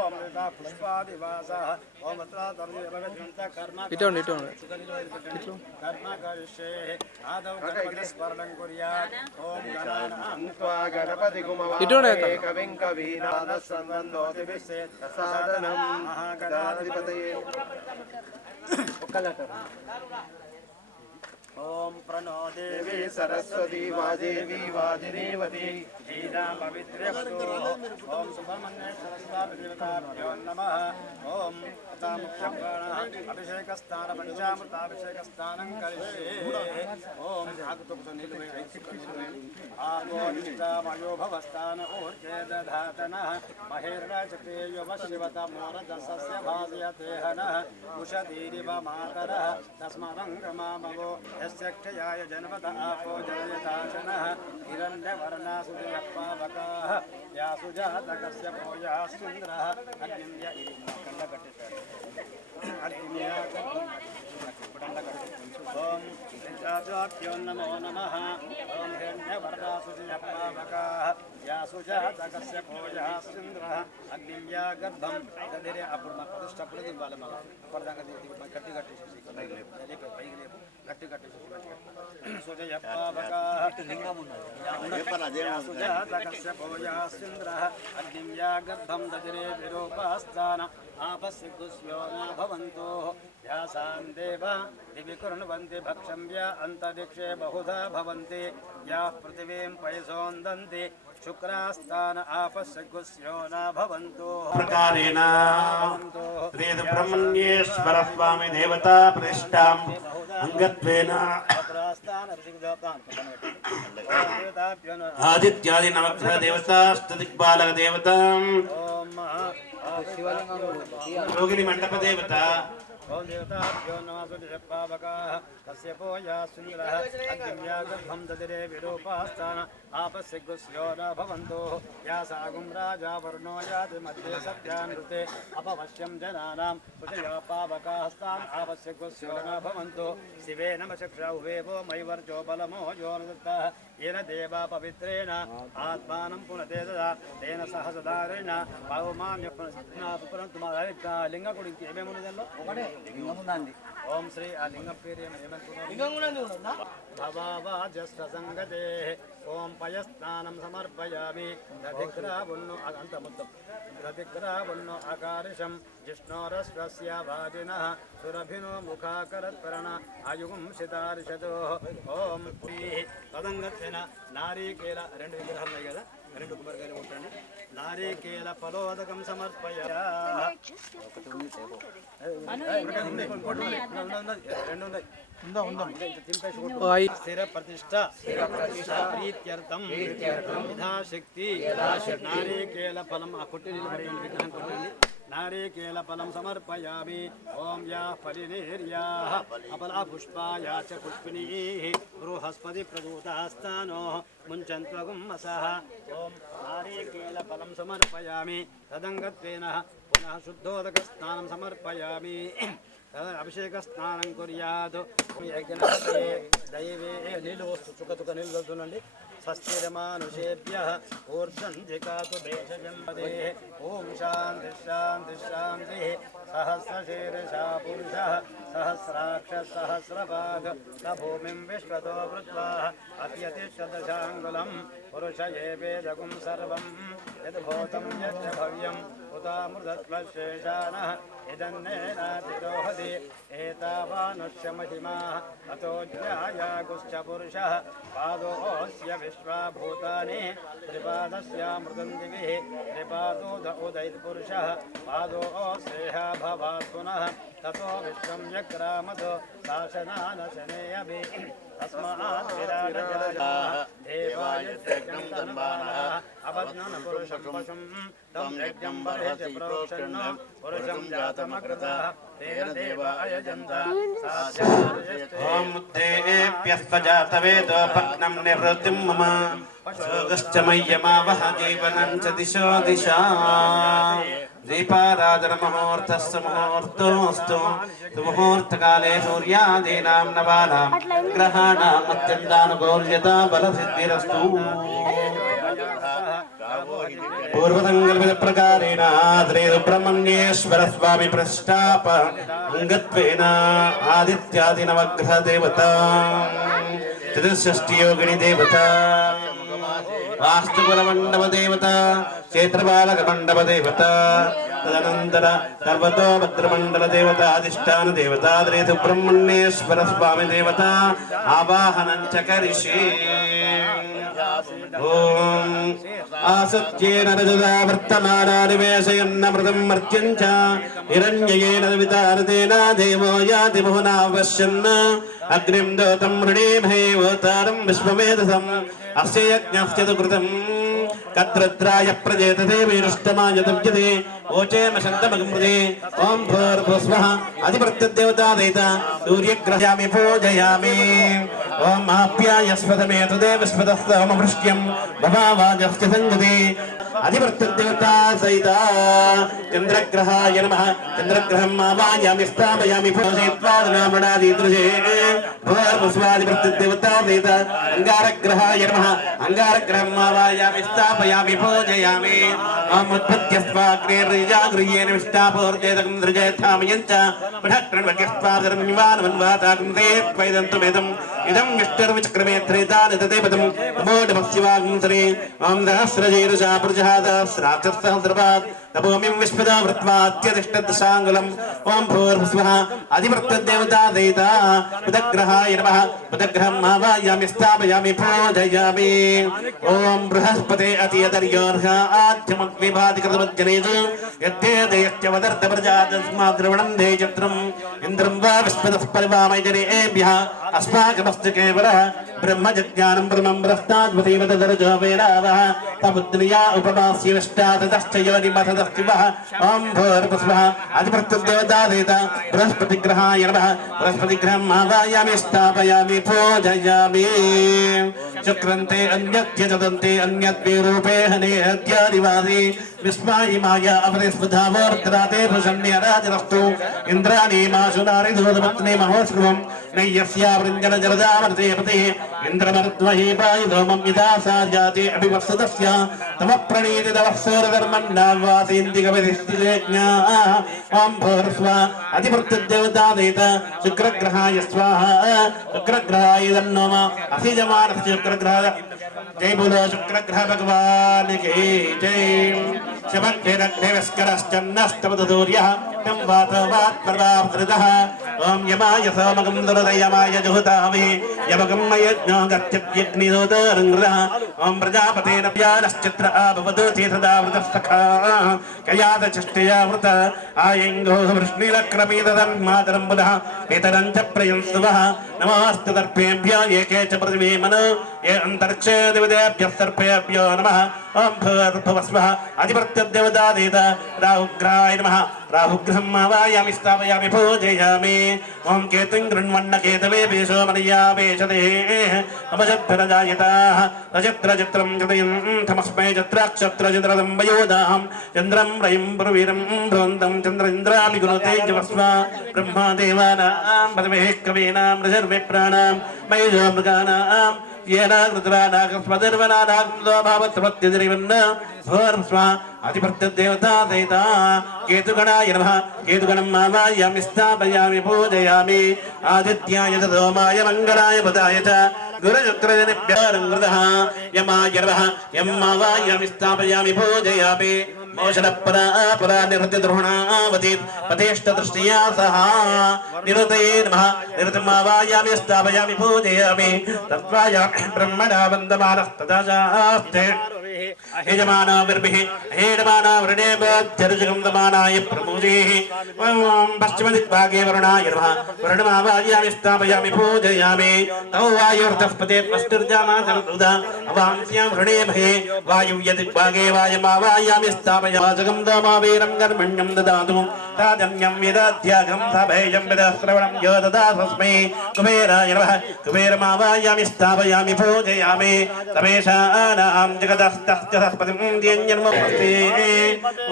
ఓం పుష్పాదివాస ఓం కర్మ కరిష్యే ఆదౌ గణపతి స్మరణం కుర్యాత్ ఓం గణపతి కవిం కవీనాద సంబంధోతి విశేష సాధనం మహాగణాధిపతయే ఓం ప్రణో దేవి సరస్వతి వాదేవి వాజిరేవతి శ్రీరా పవిత్రస్తు ఓం సుబ్రహ్మణ్యేశ్వర స్వామి దేవతాభ్యో నమః ఓం అభిషేక స్థాన పంచామృతాభిషేక స్థానం కరిష్యే ఓం ఆగోనిష్టామయో భవస్థాన ఊర్జే దధాతనః మహేర్రాజపేయవ శివత మోరదసస్య భాసయతేహనః ఉషధీరివ మాతరః తస్మదంగమామవో యస్యక్షయాయ జన్మత ఆపో జయతాశనః హిరణ్యవర్ణాసు పావకాః యాసు జాతకస్య భోజాసుంద్రః అగ్నింద్య ఇది కండకట్టేశారు ఓం విద్యాభ్యో నమో నమః ఓం హిరణ్యవర్ణాసు పావకాః యాసు జాతకస్య భోజాసుంద్రః అగ్నింద్య గర్భం దదిరే అప్పుడు మా ప్రతిష్టప్పుడు ఇవ్వాలి మళ్ళీ ఇప్పటిదాకా గట్టి కట్టేసేసి పైకి లేపు గట్టి కట్టేసేసి సుజయ పావకాః లింగం ఉన్నది సుజాతకస్య భోజాసుంద్రః అగ్నింద్య గర్భం దదిరే విరూపాస్థాన ఆపస్సిద్దుస్యో న భవంతో యాసాం దేవ దివి కుర్వन्ति భక్షం యా అంతరిక్షే బహుధా భవంతి యా పృథివీం పయసోందంతి శుక్రాస్థాన ఆపస్సిద్దుస్యో న భవంతో ప్రకారేణ వేద బ్రహ్మణ్యేశ్వర స్వామి దేవతా ప్రతిష్టాం అంగత్వేన ఆదిత్యాది నవగ్రహ దేవతాస్తదిక్పాలక దేవతాం యోగిని మండప దేవత ఓం దేవతాభ్యో నమః సుజపావకాః తస్య పోయాసుందరః అగ్నిమ్యా గర్భం దదిరే విరూపాస్థాన ఆపస్సిగ్గుస్యో న భవంతో యాసాగుం రాజా వర్ణో యాతి మధ్యే సత్యానృతే అపవశ్యం జనానాం సుజపావకాః ఆపస్సిగ్గుస్యో న భవంతో శివే నమ చక్షువేవో మైవర్చో బలమో యోనదత్తః येन देवा पवित्रेण आत्मानं पुनते तदा तेन सहसदारेण पावमान्य లింగ గుడికి ఏమేమి ఉన్నదంలో ఒకటే లింగం ఉందండి. ఓం శ్రీ ఆ లింగం పేరు ఏమనుకున్నాం భవాజస్వ సంగతే ఓం పయస్నానం సమర్పయామి దధిగ్రావున్ను అంత మొత్తం దధిగ్రావున్ను అకారిషం జిష్ణోరస్వస్య వాజినః సురభినో ముఖాకరత్పరణ అయుగం శితారిషతో ఓం శ్రీ పదంగత్వేన నారీకేల రెండు విగ్రహాలు ఉన్నాయి కదా, రెండు కొబ్బరికాయలు కొట్టండి. నారీకేల ఫలోదకం సమర్పయ స్థిర ప్రతిష్ట ప్రీత్యర్థం యథాశక్తి నారీకేల ఫలం ఆ కొట్టి విగ్రహం కొట్టండి. నారీకేల ఫలం సమర్పయామి. ఓం యా ఫలినేర్యాః అపలా పుష్పాయా చ పుష్పిణీః బృహస్పతి ప్రదూతాస్తానో ముంచన్త్వగుమ్మసః. ఓం నారీకేల ఫలం సమర్పయామి. తదంగత్వేన పునః శుద్ధోదక స్నానం సమర్పయామి. అభిషేక స్నానం కుర్యాత్. దైవే నీళ్ళు వస్తు చుక్క నీళ్ళు వస్తుందండి. స్వస్తిరమానుషేభ్యః ఊర్ధ్వం జిగాతు భేషజం పదే. ఓం శాంతి శాంతి శాంతి. సహస్రశీర్షా పురుషః సహస్రాక్ష సహస్రపాద్ స భూమిం విశ్వతో వృత్వా అత్యతిశతశాంగులం పురుష ఏవేదగుం సర్వం యద్భూతం యచ్చ భవ్యం ఉతామృతత్వశేషానః ఇదన్నేనాతిరోహతి ఏతావానుష్య మహిమా అతో జ్ఞాయాగుశ్చ పురుషః పాదోస్య విశ్వాభూతాని త్రిపాదస్యామృతం దివిః త్రిపాదోద ఉదైత్ పురుషః పాదోస్యేహ భవాత్ పునః తతో విశ్వం యక్రామతో శాసనానశనేయభి తస్మాత్ విరాట జలజాః దేవాయ యజ్ఞం తన్వానః అబధ్నన పురుషం పశుం తం యజ్ఞం బర్హిష ప్రోక్షణ పురుషం జాతమకృతః తేన దేవాయ జంత సాధ్యార్యస్తే. ఓం దేవ यस्वजातवेदोपग्नं निवृत्तिं मम शोकश्च मय्यमावह जीवनं च दिशो दिशा दीपाराधनमुहूर्तस्य मुहूर्तोऽस्तु मुहूर्तकाले सूर्यादीनां नवानां ग्रहाणाम् अत्यन्तानुकूल्यता बलसिद्धिरस्तु पूर्वसङ्कल्पितप्रकारेण श्रीसुब्रह्मण्येश्वर स्वामी प्रतिष्ठाप अङ्गत्वेन आदित्यादिनवग्रहदेवता चतुष्षष्टियोगिनी देवता वास्तुकुलमण्डपदेवता क्षेत्रपालकमण्डपदेवता तदनन्तर सर्वतोभद्रमण्डलदेवता अधिष्ठानदेवता श्रीसुब्रह्मण्येश्वर स्वामी देवता आवाहनं च करिष्ये। ओम आसत्येन रजदा वर्तमानानिवेशयन्नमृतं मर्त्यं च हिरण्ययेन वितारतेन देवो याति बहुनावश्यन् अग्निं दोतं मृणीमहे वोतारं विश्वमेधसम् अस्य यज्ञस्य तु कृतं कत्रत्राय प्रजेतते वीरुष्टमाय तव्यते ओचेम शन्तमगमृते ओं भूर्भुवस्वः अधिपत्यदेवता देवता सूर्यग्रहामि पूजयामि ओं आप्यायस्वतमे तदेवस्वतस्तमवृष्ट्यं भवावाजस्य संगते अधिपत्यदेवता सहिता चन्द्रग्रहाय नमः चन्द्रग्रहं आवाहयामि स्थापयामि पूजयित्वादनामृणादिदृशे भूर्भुवस्वाधिपत्यदेवता सहिता अंगारग्रहाय नमः अंगारग्रहं आवाहयामि स्थापयामि पूजयामि अमुत्पत्त्यस्वाग्रेर्यजागृह्येन विष्टापूर्जेदकं दृजयथामयञ्च पठक्रन्वक्यस्वादरन्वानवन्वाताकं ते त्वैदन्तुमेदम् इदं विष्टुर्विचक्रमे त्रेतानि तदेवतं नमो नमः शिवाग्ं श्री ॐ सहस्रजीरुषा पुरुषः सहस्राक्षसहस्रपात् तपोमिं विश्वदा वृत्वात्यतिष्ठदशाङ्गुलम् ॐ भूर्भुवः अधिपत्यदेवता देवता बुधग्रहाय नमः बुधग्रहं आवाहयामि स्थापयामि पूजयामि ॐ बृहस्पते अतियदर्योर्ह आद्यमग्निभातिकृतमज्जनेषु यद्येदयत्यवदर्तप्रजातस्माद्रवणं देयचित्रम् इन्द्रं वा विश्वतः परिवामैजनेभ्यः अस्माकमस्तु केवलः ब्रह्मजज्ञानं ब्रह्मं ब्रह्माद्वतीव तदर्जो वेदावः तमुद्रिया उपमास्य विष्टाततश्च योनिमथदस्तिवः ॐ भूर्भुवः अधिपत्यदेवता देवता बृहस्पतिग्रहाय नमः बृहस्पतिग्रहं आवाहयामि स्थापयामि पूजयामि चक्रन्ते अन्यत्य चदन्ते अन्यद्विरूपे हने अद्यादिवासी विस्मायि माया अपरिस्पृधावर्त्राते भुषण्यराजरस्तु इन्द्राणीमाशु नारिदूतपत्नी महोत्सवं नय्यस्या वृञ्जनजलदामर्तेपते इन्द्रमरुद्वहि पायुधोमं यथा सा जाते अभिवत्सदस्य तव प्रणीतितवः सूरधर्मन्नावासीन्दिकविधिस्तिज्ञा ॐ भूर्भुवः अधिपत्यदेवता देवता शुक्रग्रहाय स्वाहा शुक्रग्रहाय तन्नोम अभिजमानस्य शुक्रग्रहाय जय बोलो शुक्रग्रह भगवान की जय शमग्निरग्निविस्करश्चन्नस्तवतसूर्यः तं वातवात्प्रदावृतः ॐ यमाय सोमगं दुरदयमाय जुहुतामहे यमगं यज्ञो गत्यग्निदोतरङ्गृतः ॐ प्रजापतेन व्यानश्चित्र आभवतो तीर्थदावृतस्तखा कयादचष्टयावृत आयङ्गो वृष्णिरक्रमीतन्मातरं पुनः पितरं च प्रयंस्तवः नमोऽस्तु दर्पेभ्यो एके च पृथिवी मनो ये अन्तरिक्षे देवतेभ्यः सर्पेभ्यो नमः ॐ भूर्भुवस्वः अधिपत्यदेवता देवता राहुग्रहाय नमः राहुग्रहम् आवाहयामि स्थापयामि पूजयामि ॐ केतुं गृह्णवन्न केतवे पेशोमर्यापेशते अपशब्दरजायताः रजत्रचित्रं चतयं थमस्मै चत्राक्षत्रचित्रदं वयोदाहं चन्द्रं रयं पुरवीरं भ्रुवन्तं चन्द्रेन्द्रामि गुणते जवस्वा ब्रह्मदेवानां पदवेः कवीनां ऋषर्विप्राणां मयुजो मृगाणां येन रुद्रानागस्मदर्वनानागभावत्वत्यतिरिवन्न भूर्भुवः अधिपत्यदेवता देवता केतुगणाय नमः केतुगणम् आवाहयामि स्थापयामि पूजयामि आदित्याय च सोमाय मङ्गलाय बुधाय च गुरुशुक्रजनिभ्यः यमाय नमः यम् आवाहयामि स्थापयामि पूजयामि मोषणपरा निरुद्रद्रोहणावतीत् पतेष्टदृष्ट्या सह निरुतये नमः निरुतमावाहयामि स्थापयामि पूजयामि तत्त्वाय ब्रह्मणा वन्दमानस्तदा चास्ते యజమానా విర్భిః హేడమానా వృణేవ చరుజగంధమానాయ ప్రమోదేః పశ్చిమదిగ్భాగే వరుణాయ నమః వరుణమావాయామి స్థాపయామి పూజయామి తౌ వాయుర్ధస్పతే పష్టిర్జామా సరుదా అవాంస్యాం వృణేభే వాయువ్యదిగ్భాగే వాయమావాయామి స్థాపయామి జగంధమావీరం కర్మణ్యం దదాతు తాజన్యం విదధ్యాగం సభేయం విదశ్రవణం యో దదాతస్మై కుబేరాయ నమః కుబేరమావాయామి స్థాపయామి పూజయామి తమేషానాం జగదస్తస్పతిం దిన్యన్మస్తే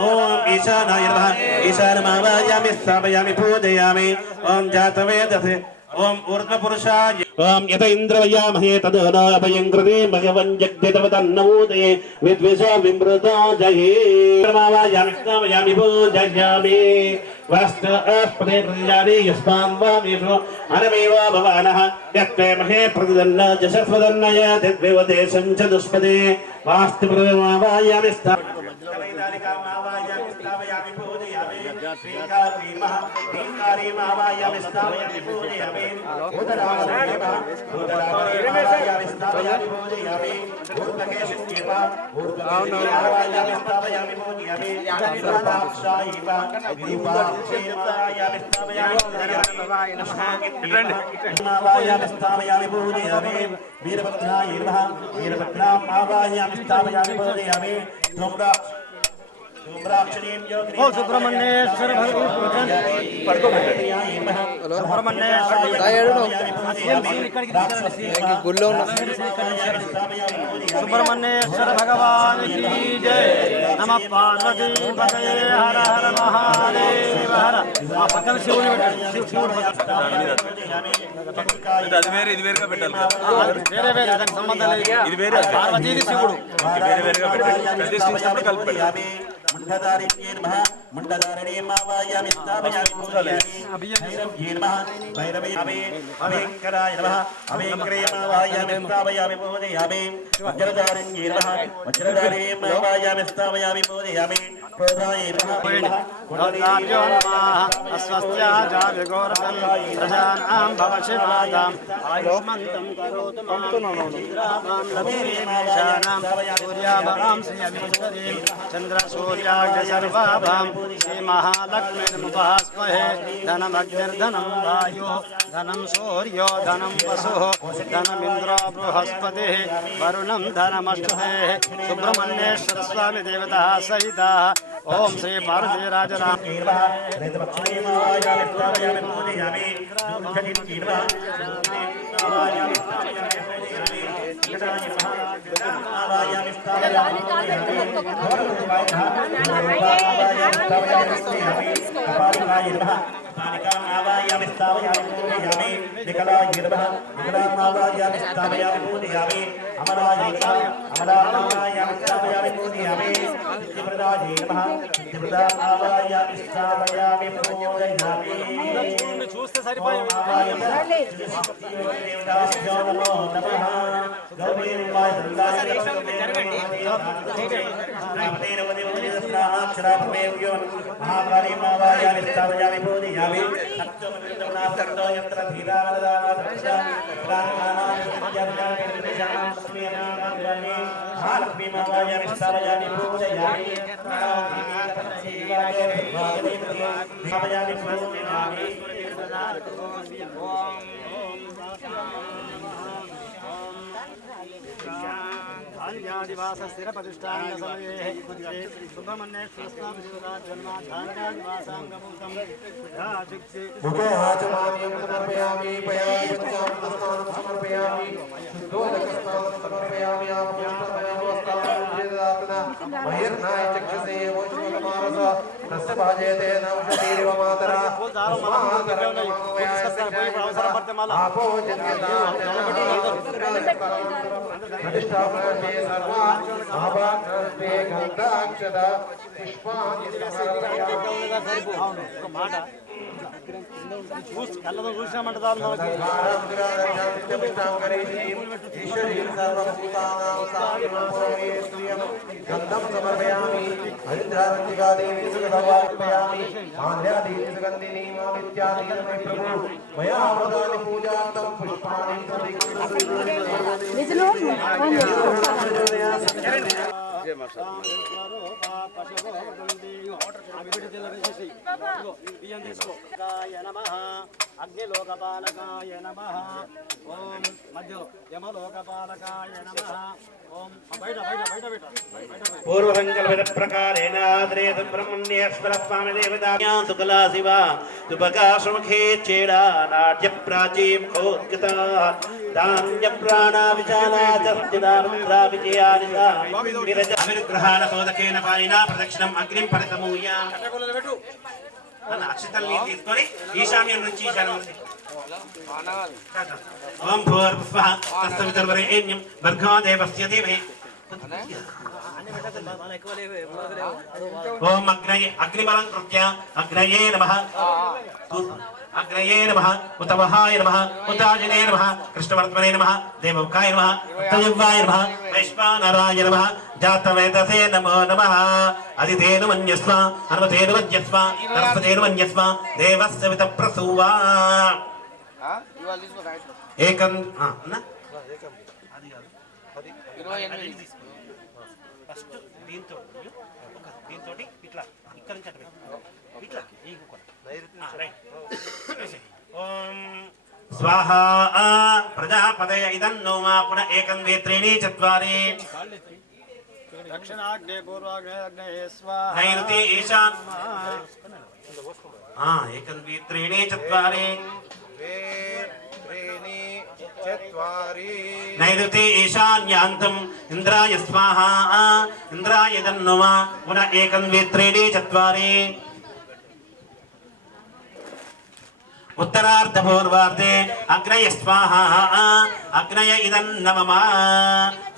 ఓం ఈశానాయ నమః ఈశానమావాయామి స్థాపయామి పూజయామి ఓం జాతవేదసే ఓం ఊర్ధ్వపురుషాయ ఓం యత ఇంద్రవయామహే తదనాభయం కృతే భగవన్ జగ్దితవతన్నవోదయే విద్విష విమృతాజయే మావాయామి స్థాపయామి పూజయామి వాస్తస్పదే ప్రతిజాని యస్మాన్ వామేషు అనమేవా భవానః యత్తే మహే ప్రతిదన్న జశస్వదన్నయ తద్వివదేశం చ దుష్పదే వాస్తు ప్రమావాయామి స్థాపయామి పూజయామి శ్రీకారీమః శ్రీకారీమావాయామి స్థాపయామి పూజయామి ఉదరావాయామి స్థాపయామి పూజయామి ఊర్ధ్వకేశికేవ ఊర్ధ్వకేశికేవాయామి స్థాపయామి పూజయామి విరూపాక్షాయివ విరూపాక్షేవాయామి స్థాపయామి పూజయామి స్థాపయామి పూజయామి వీరభద్రాయ నమః వీరభద్రాం ఆవాయామి స్థాపయామి పూజయామి ఓ సుబ్రహ్మణ్యేశ్వర సుబ్రహ్మణ్యేశ్వర భగవాన్ కీ జై నమ పార్వతీ పతయే హర హర మహాదేవ హర ఆ పక్కన శివుని అది వేరే ఇది వేరేగా పెట్టాలి వేరే వేరే దానికి సంబంధం లేదు ఇది వేరే పార్వతీది శివుడు వేరే వేరేగా పెట్టాలి ప్రతిష్ఠించినప్పుడు కలిపి పెట్టాలి ముండదారిణ్యే నమః ముండదారిణే మావాయామి స్థాపయామి పూజయామి భైరవ్యే నమః భైరవే అవేంకరాయ నమః అవేంకరే మావాయామి స్థాపయామి పూజయామి వజ్రదారిణ్యే నమః వజ్రదారిణే మావాయామి స్థాపయామి పూజయామి క్రోధాయ నమః గోదాభ్యో నమః అస్వస్త్యాజాయ గోరసం ప్రజానాం భవశివాదాం ఆయుష్మంతం కరోతు మాం లక్ష్మీనాం సూర్యాభాం శ్రీయమేశ్వరీం చంద్రసూర్యాగ్ర సర్వాభాం శ్రీమహాలక్ష్మీర్ముపాస్మహే ధనమగ్నిర్ధనం వాయు ధనం సూర్యో ధనం వసు ధనమింద్రో బృహస్పతి వరుణం ధనమష్టే సుబ్రహ్మణ్యేశ్వర స్వామి దేవత సహిత ఓం శ్రీ పార్వతీ రాజరామ ఆవాయామి స్థాపయామి పూజయామి నికలాయ నమః నికలామావాయామి స్థాపయామి పూజయామి అమలాయ నమః అమలామావాయామి స్థాపయామి పూజయామి సిద్ధిప్రదాయ నమః సిద్ధిప్రదామావాయామి స్థాపయామి పూజయామి చూస్తే సరిపోయింది నమో నమః గౌరీవాయ దండాయ మహాకాళీమావాయామి స్థాపయామి పూజయామి మహాలక్ష్మీమావాయామి స్థాపయామి పూజయామి స్థాపయామి పూజయామి స్థిర ప్రతిష్టాన సమయే సుబ్రహ్మణ్యేశ్వర స్వామి జన్మాధాన్యాదివాసాంగభూతం ముఖే ఆచమాన్యం సమర్పయామి పయామి పంచామృత స్నానం సమర్పయామి శుద్ధోదకస్నానం సమర్పయామి మహిర్నాయ చక్షసే ఓష్మకమారస తస్య భాజయతే నౌషధీరివ మాతరా ఆపో జన్యతాం ప్రతిష్టాపనే సర్వా ఆభాగ్రస్తే గంధాక్షత పుష్పాన్ని మాట కళ్ళతో చూసినామంటే చాలు గంధం సమర్పయామి హరిద్రాదేవి సమర్పయామి మాల్యాదేవి సుగంధిని మామిత్యాదీని ప్రభు మయా వదాని పూజార్థం పుష్పాణి అగ్నిలోకపాలకాయ నమః. ఓం మధ్యలో యమలోకపాలకాయ నమః. ఓం బయట బయట బయట బయట పూర్వసంకల్పిత ప్రకారేణ ఆద్రేత బ్రహ్మణ్యేశ్వర స్వామి దేవతాయా సుకలా శివ సుపకాశముఖే చేడా నాట్య ప్రాచీం ఖోద్గత ధాన్య ప్రాణ విశాలా చర్చిదారుద్రా విజయానిదా విరజ అవిగ్రహాల సోదకేన పాలినా ప్రదక్షిణం అగ్నిం పరితమూయ అక్షతల్ని తీసుకొని ఈశాన్యం నుంచి ఈశాన్యం ఓం భూర్భువః తస్సవితుర్వరేణ్యం భర్గో దేవస్య ధీమహి ఓం అగ్నిబలం కృత్య అగ్నయే నమః అగ్నయే నమః ఉతవహాయ నమః ఉతాజనే నమః కృష్ణవర్ధనే నమః దేవకాయ నమః ఉత్తయవ్వాయ నమః వైశ్వానరాయ నమః జాతవేదసే నమో నమః అదితేను మన్యస్వ హనుమతేను మన్యస్వ సరస్వతేను మన్యస్వ దేవస్య వితప్రసూవా ఏకం అన్న ఫస్ట్ దీంతో దీంతో ఇట్లా ఇక్కడ నుంచి అటు ఇట్లా ఓం స్వాహా ప్రజాపదయ ఇదన్నో మా పునః ఏకం ద్వే త్రీణి చత్వారి దక్షిణాగ్నే పూర్వాగ్నే అగ్నయే స్వాహా. నైరుతి ఈశాన్ ఏకం ద్వే త్రీణి చత్వారి నైరుతి ఈశాన్యాంతం ఇంద్రాయ స్వాహా ఇంద్రాయ దన్నో మా పునః ఏకం ద్వే త్రీణి చత్వారి उत्तरार्धपूर्वार्धे अग्नय स्वाहा अग्नय इदन्न मम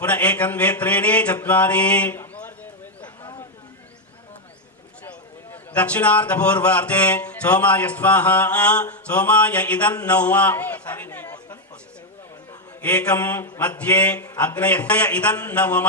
पुनः एकं द्वे त्रीणि चत्वारि दक्षिणार्धपूर्वार्धे सोमाय स्वाहा सोमाय इदन्न एकं मध्ये अग्नय इदन्न मम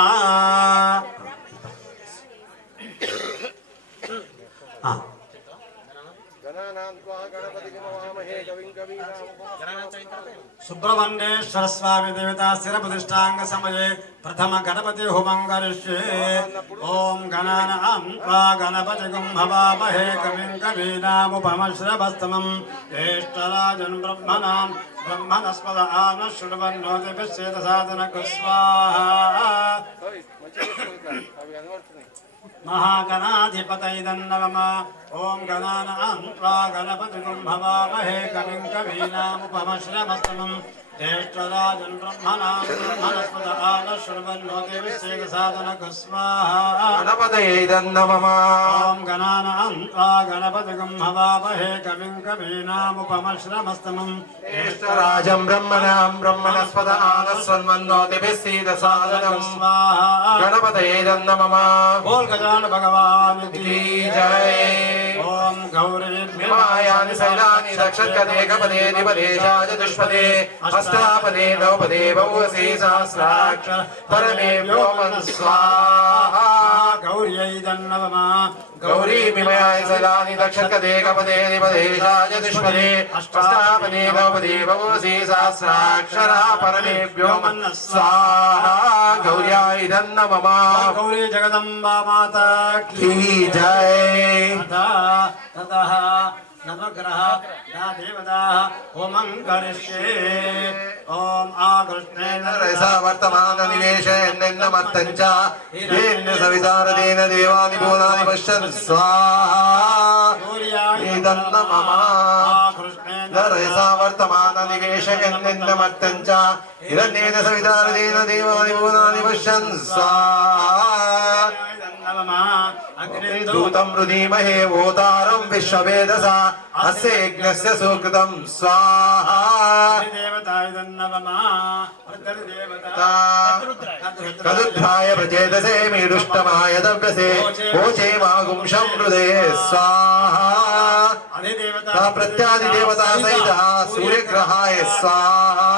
సుబ్రహ్మణ్యేశ్వర స్వామి దేవత స్థిర ప్రతిష్టాంగ సమయే ప్రథమ గణపతి హోమం కరిష్యే. ఓం గణానాం త్వా గణపతిగం హవామహే కవిం కవీనాముపమశ్రవస్తమం జ్యేష్ఠరాజన్ బ్రహ్మణాం బ్రహ్మణస్పద ఆన శృణ్వన్నోతిభిశ్చేత సాధనకు స్వాహా. महागणाधिपतैदन्नमः ओम गणानां त्वा गणपतिगं हवामहे कविं कवीनामुपमश्रवस्तमं ज्येष्ठराजन् ब्रह्मणां ब्रह्मणस्पद आनशृण्वन्नोतिभिश्चेत साधनक स्वाहा. गणपतयैदन्नमः ओम गणानां त्वा गणपतिगं हवामहे कविं कवीनामुपमश्रवस्तमं ज्येष्ठराजं ब्रह्मणां ब्रह्मणस्पद आनशृण्वन्नोतिभिश्चेत साधनक स्वाहा. गणपतयैदन्नमः बोल गजानन भगवान की जय. ओम गौरी मायानि शैलानि दक्षकते कपदे निपदेशा चतुष्पदे अष्टापदे नवपदे बहुवसे सहस्राक्ष परमे व्योमन् स्वाहा. गौर्यै दन्नवमा गौरी विमयाय शैलानि दक्षकते कपदे निपदेशा चतुष्पदे अष्टापदे नवपदे बहुवसे सहस्राक्षरा परमे व्योमन् स्वाहा. गौर्याय नमः. गौरी जगदम्बा माता की जय. ततः नवग्रह या देवता होमं करिष्ये. ओम आकृष्णेन रसा वर्तमान निवेशयन्नमर्तञ्च येन सवितारदेन देवानि भूतानि पश्यन् स्वाहा. इदन्न मम रसा वर्तमान निवेशयन्नमर्तञ्च हिरण्येन सवितारदेन देवानि भूतानि पश्यन् स्वाहा. दूतं रुदीमहे वोतारं विश्ववेदसा अस्य यज्ञस्य सुकृतं स्वाहा. तदुद्धाय प्रचेतसे मीडुष्टमाय दव्यसे ओचे मागुंशं हृदये स्वाहा. प्रत्यादिदेवता सहितः सूर्यग्रहाय स्वाहा.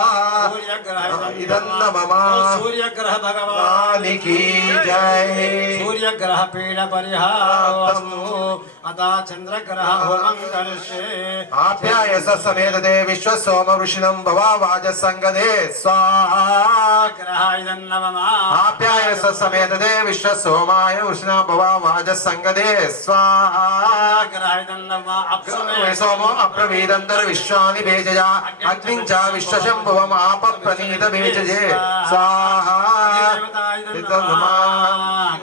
इदन्न मम. सूर्यग्रह भगवान की जय. सूर्यग्रह पीड परिहारस्तु. अतः चंद्रग्रह होमं करिष्ये आप्यायस समेत दे विश्व सोम वृषिणं भवा वाजसंगदे स्वाहा ग्रहाय नमः आप्यायस समेत दे विश्व सोमाय वृषिणं भवा वाजसंगदे स्वाहा ग्रहाय नमः अप्समे सोमो अप्रवीदंतर विश्वानि भेजया अग्निं च विश्वशंभुवम् आप प्रणीत भेजजे स्वाहा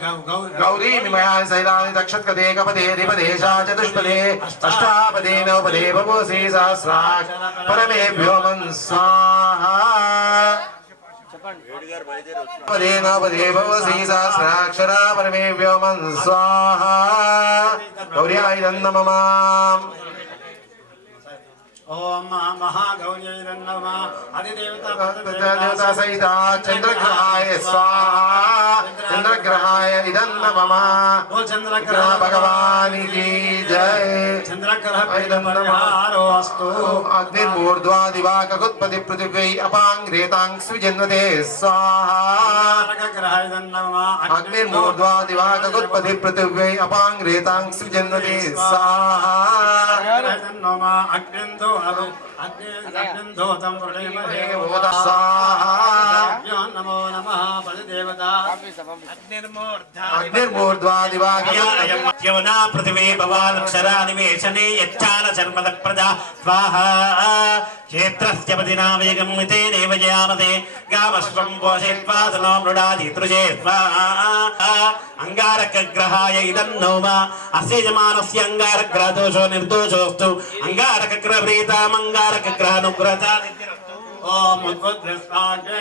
गौरी मिमया सैलानि दक्षत्कदे कपदे रिपदेशा चतुष्पदे अष्टापदे नवपदे बभूषि सहस्राक्ष परमेभ्यो मन स्वाहा पदे नवपदे बभूषि सहस्राक्षरा परमेभ्यो मन स्वाहा गौर्याय नमः ओम महागौर्यै नमः देवता सहिता चंद्रग्रहाय स्वाहा चंद्रग्रहाय इदं नमः बोल ग्रह भगवान की जय चंद्रग्रह परिहारोऽस्तु अग्निर्मूर्ध्वा दिवाककुत्पति पृथिव्यै अपाङ्ग्रेतां स्विजन्वते स्वाहा ग्रहाय नमः अग्निर्मूर्ध्वा दिवाककुत्पति पृथिव्यै अपाङ्ग्रेतां स्विजन्वते स्वाहा नमः अग्निन्दो अग्निन्दो तं वृणीमहे स्वाहा नमो नमः बलिदेवता अग्निर्मूर्ध्वा यमुना पृथिवी भवानक्षरा निवेशने यच्चान शर्मद प्रजा स्वाहा क्षेत्रस्य पतिना वेगं मितेनेव जयामते गावस्वं पोषयित्वा तनो मृडादितृजे स्वाहा अंगारकग्रहाय इदं नोमा अस्य यजमानस्य अंगारग्रहदोषो निर्दोषोऽस्तु अंगारकग्रहप्रीताम् अंगारकग्रहानुग्रहता ओम उद्बुद्धस्वागे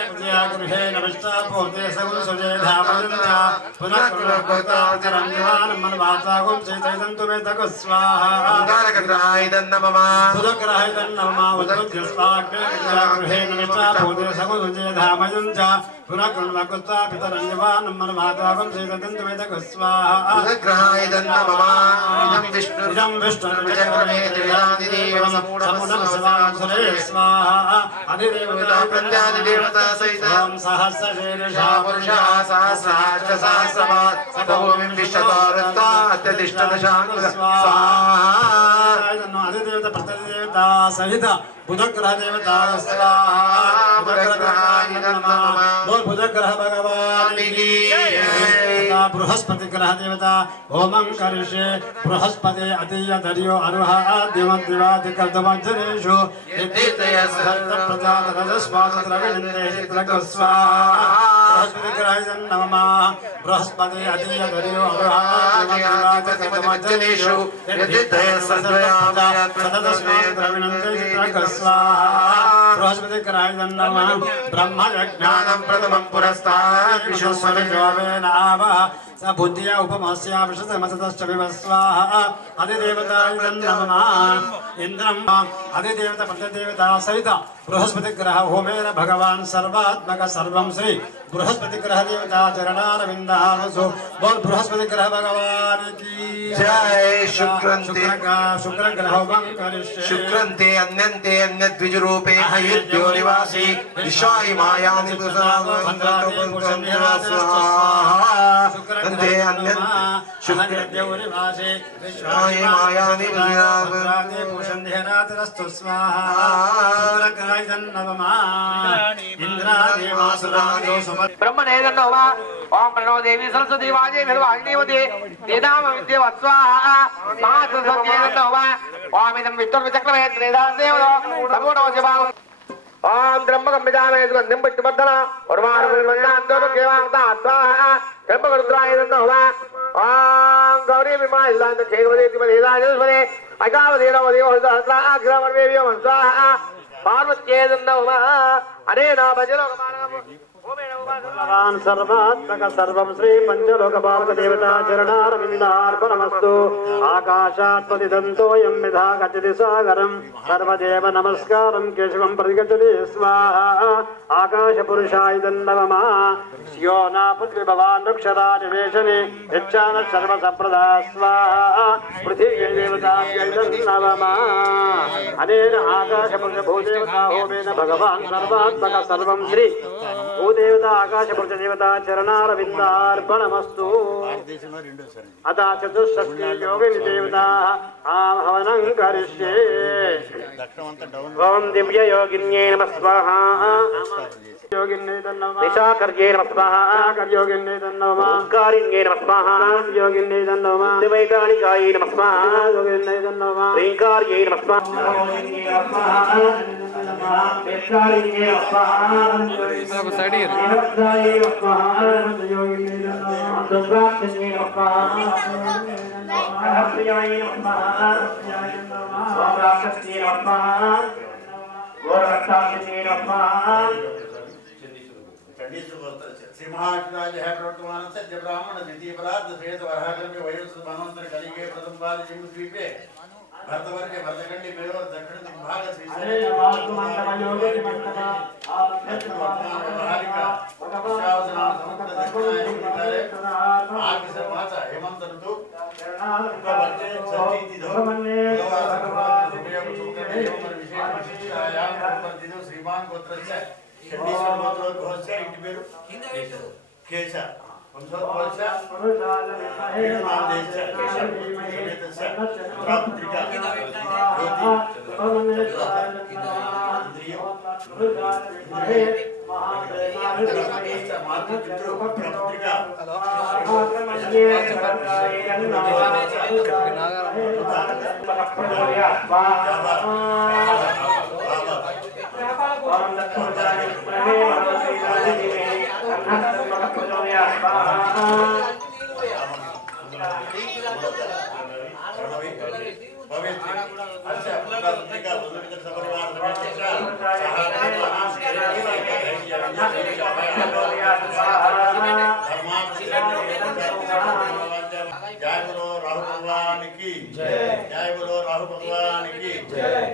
गृहे नमस्ता भूते सगुणसुजे धामजन्ता पुनः कृतकृताचरण्यवान् मनवाचागुं चैतयन्तु मे तकुस्वाहा अंगारकग्रहाय नमः बुधग्रहाय नमः उद्बुद्धस्वागे गृहे नमस्ता भूते सगुणसुजे धामजन्ता पुनः कृतकृताचरण्यवान् मनवाचागुं चैतयन्तु मे तकुस्वाहा बुधग्रहाय नमः इदं विष्णुर्विचक्रमे दिव्यादिदेव समुदं सदासुरे स्वाहा देवता प्रत्यादिदेवता सहित ओम सहस्रशीर्षा पुरुषा सहस्राष्ट सहस्रपाद सतोमिं विश्वतोरत्वा अत्यतिष्ठदशाङ्ग स्वाहा अधिदेवता प्रतिदेवता सहित बुधग्रह देवता स्वाहा बुधग्रहाय नमः बोल बुधग्रह भगवान की जय बृहस्पति ग्रह देवता होमं करिष्ये बृहस्पति अतीय दर्यो अरुह आद्यमद्विवाद कर्तवज्रेषु नित्यतय सहस्र प्रजात रजस्वाद द्रविणेन्द्रे चित्रक स्वाहा बृहस्पति ग्रह नमः बृहस्पति अतीय दर्यो अरुह आद्यमद्विवाद कर्तवज्रेषु नित्यतय सहस्र प्रजात द्रविणेन्द्रे चित्रक स्वाहा बृहस्पति ग्रह नमः ब्रह्म ज्ञानं प्रथमं पुरस्तात् विश्वस्वरूपेण आवः स बुद्धिया उपमस्या विशतमसतश्च विवस्वाहा अधिदेवताय नमः इंद्रं अधिदेवता प्रतिदेवता सहित बृहस्पति ग्रह होमेन भगवान सर्वात्मक सर्वं श्री बृहस्पति ग्रह देवता चरणारविंदारसो बोल बृहस्पति ग्रह भगवान की जय शुक्रन्ते शुक्र ग्रह होमं करिष्ये शुक्रन्ते अन्यन्ते अन्यद्विजरूपे हयद्यो निवासी विश्वाय मायानि शुक्रन्ते अन्यन् शुक्रदेवनिवासे विश्वाय मायानि भूषन्धेरातिरस्तु स्वाहा शुक्रग्रहाय नमः इंद्रादेवासुरादो ब्रह्मणेदन्नो वा ओम प्रणो देवी सरस्वती वाजे निर्वाग्निवती वेदाम विद्यवत्स्वाहा महासरस्वतीयन्नो वा ओम इदं विष्णुर्विचक्रमे त्रिदासेवो नमो शिवाय ओम त्र्यंबकं विजामे सुगन्धिं पुष्टिवर्धना उर्वारुकं केवांता स्वाहा त्र्यंबकरुद्राय नमो वा ओम गौरी विमाहिलांत खेगवदेति बलिदाजस्वरे अगावदे नवदे सहस्रा अग्रमर्वेभ्यो स्वाहा पार्वत्येदन्नो वा अनेन भजलोकमानम् भगवान सर्वात्मक सर्वं श्री पंचलोकपालक देवता चरणारविन्दार्पणमस्तु आकाशात् पतितन्तोऽयं विधा गच्छति सागरं सर्वदेव नमस्कारं केशवं प्रतिगच्छति स्वाहा आकाशपुरुषाय नमः स्यो न पृथ्वी भवान् वृक्षराजवेशने यच्छान सर्वसप्रदा स्वाहा पृथिव्यै देवतायै नमः अनेन आकाशपुरुषभूदेवता होमेन भगवान् सर्वात्मक सर्वं श्री భూదేవత ఆకాశపురుష దేవత చరణారవిందార్పణమస్తు అత చతుషష్ఠి యోగిని దేవత ఆహవనం కరిష్యే ఓం దివ్య యోగిన్యై నమః స్వాహా योगिन्यै नमः निशाकर्यै नमः स्वाहा योगिन्यै नमः ओंकारिण्यै नमः स्वाहा योगिन्यै नमः दिवैतानिकायै नमः स्वाहा योगिन्यै नमः ह्रींकार्यै नमः स्वाहा योगिन्यै नमः वेत्कारिण्यै नमः स्वाहा सब साइड है नमस्तायै नमः स्वाहा योगिन्यै नमः दुर्गाक्षयै नमः स्वाहा हरियायै नमः स्वाहा स्वाराक्षयै नमः स्वाहा गोरक्षायै नमः स्वाहा सिंहासनाय है प्रवर्तमान सत्य ब्राह्मण द्वितीय परार्थ श्वेत वराहकर्म वयोस मनोंतर कलिगे प्रथम पाद जिम द्वीपे भरतवर्ग भरतखंडी मेयोर दक्षिण दिग्भाग श्री अरे नमः मंडलयोगे मंडला महालिका शावसना समस्त दक्षिणाय आग से माता हेमंत ऋतु बच्चे सती धो भगवान सुमेय सुकने एवं विशेष विशिष्टायाम पर दिनो श्रीमान गोत्रस्य चंडीश्वर गोत्रोद्भवस्य इंటి పేరు కేశ వంశోద్భవस्य నామదేశ కేశ ప్రాప్తిక జ్యోతి जय बोलो राहु भगवान की जय बोलो राहु भगवान की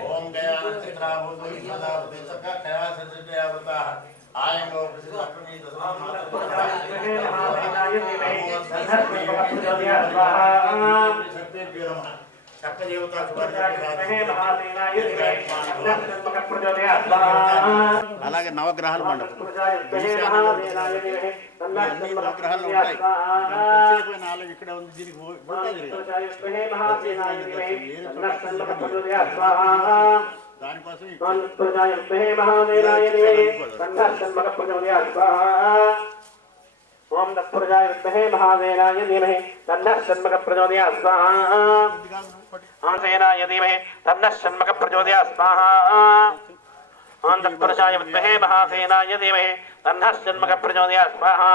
ओम गयानंद चित्रा भूत सदा प्रदेशका कया सजते अवता आयंगो प्रसिद्ध अग्नि दशम माता शक्ति देवता అలాగే నవగ్రహాల మండపం అన్ని నవగ్రహాలు ఉంటాయి నాలుగు ఇక్కడ ఉంది దీనికి దానికోసం ओम दत्पुरुषाय विद्महे महासेनाय धीमहि तन्नः षण्मुखः प्रचोदयात् स्वाहा ओम सेनाय धीमहि तन्नः षण्मुखः प्रचोदयात् स्वाहा ओम दत्पुरुषाय विद्महे महासेनाय धीमहि तन्नः षण्मुखः प्रचोदयात् स्वाहा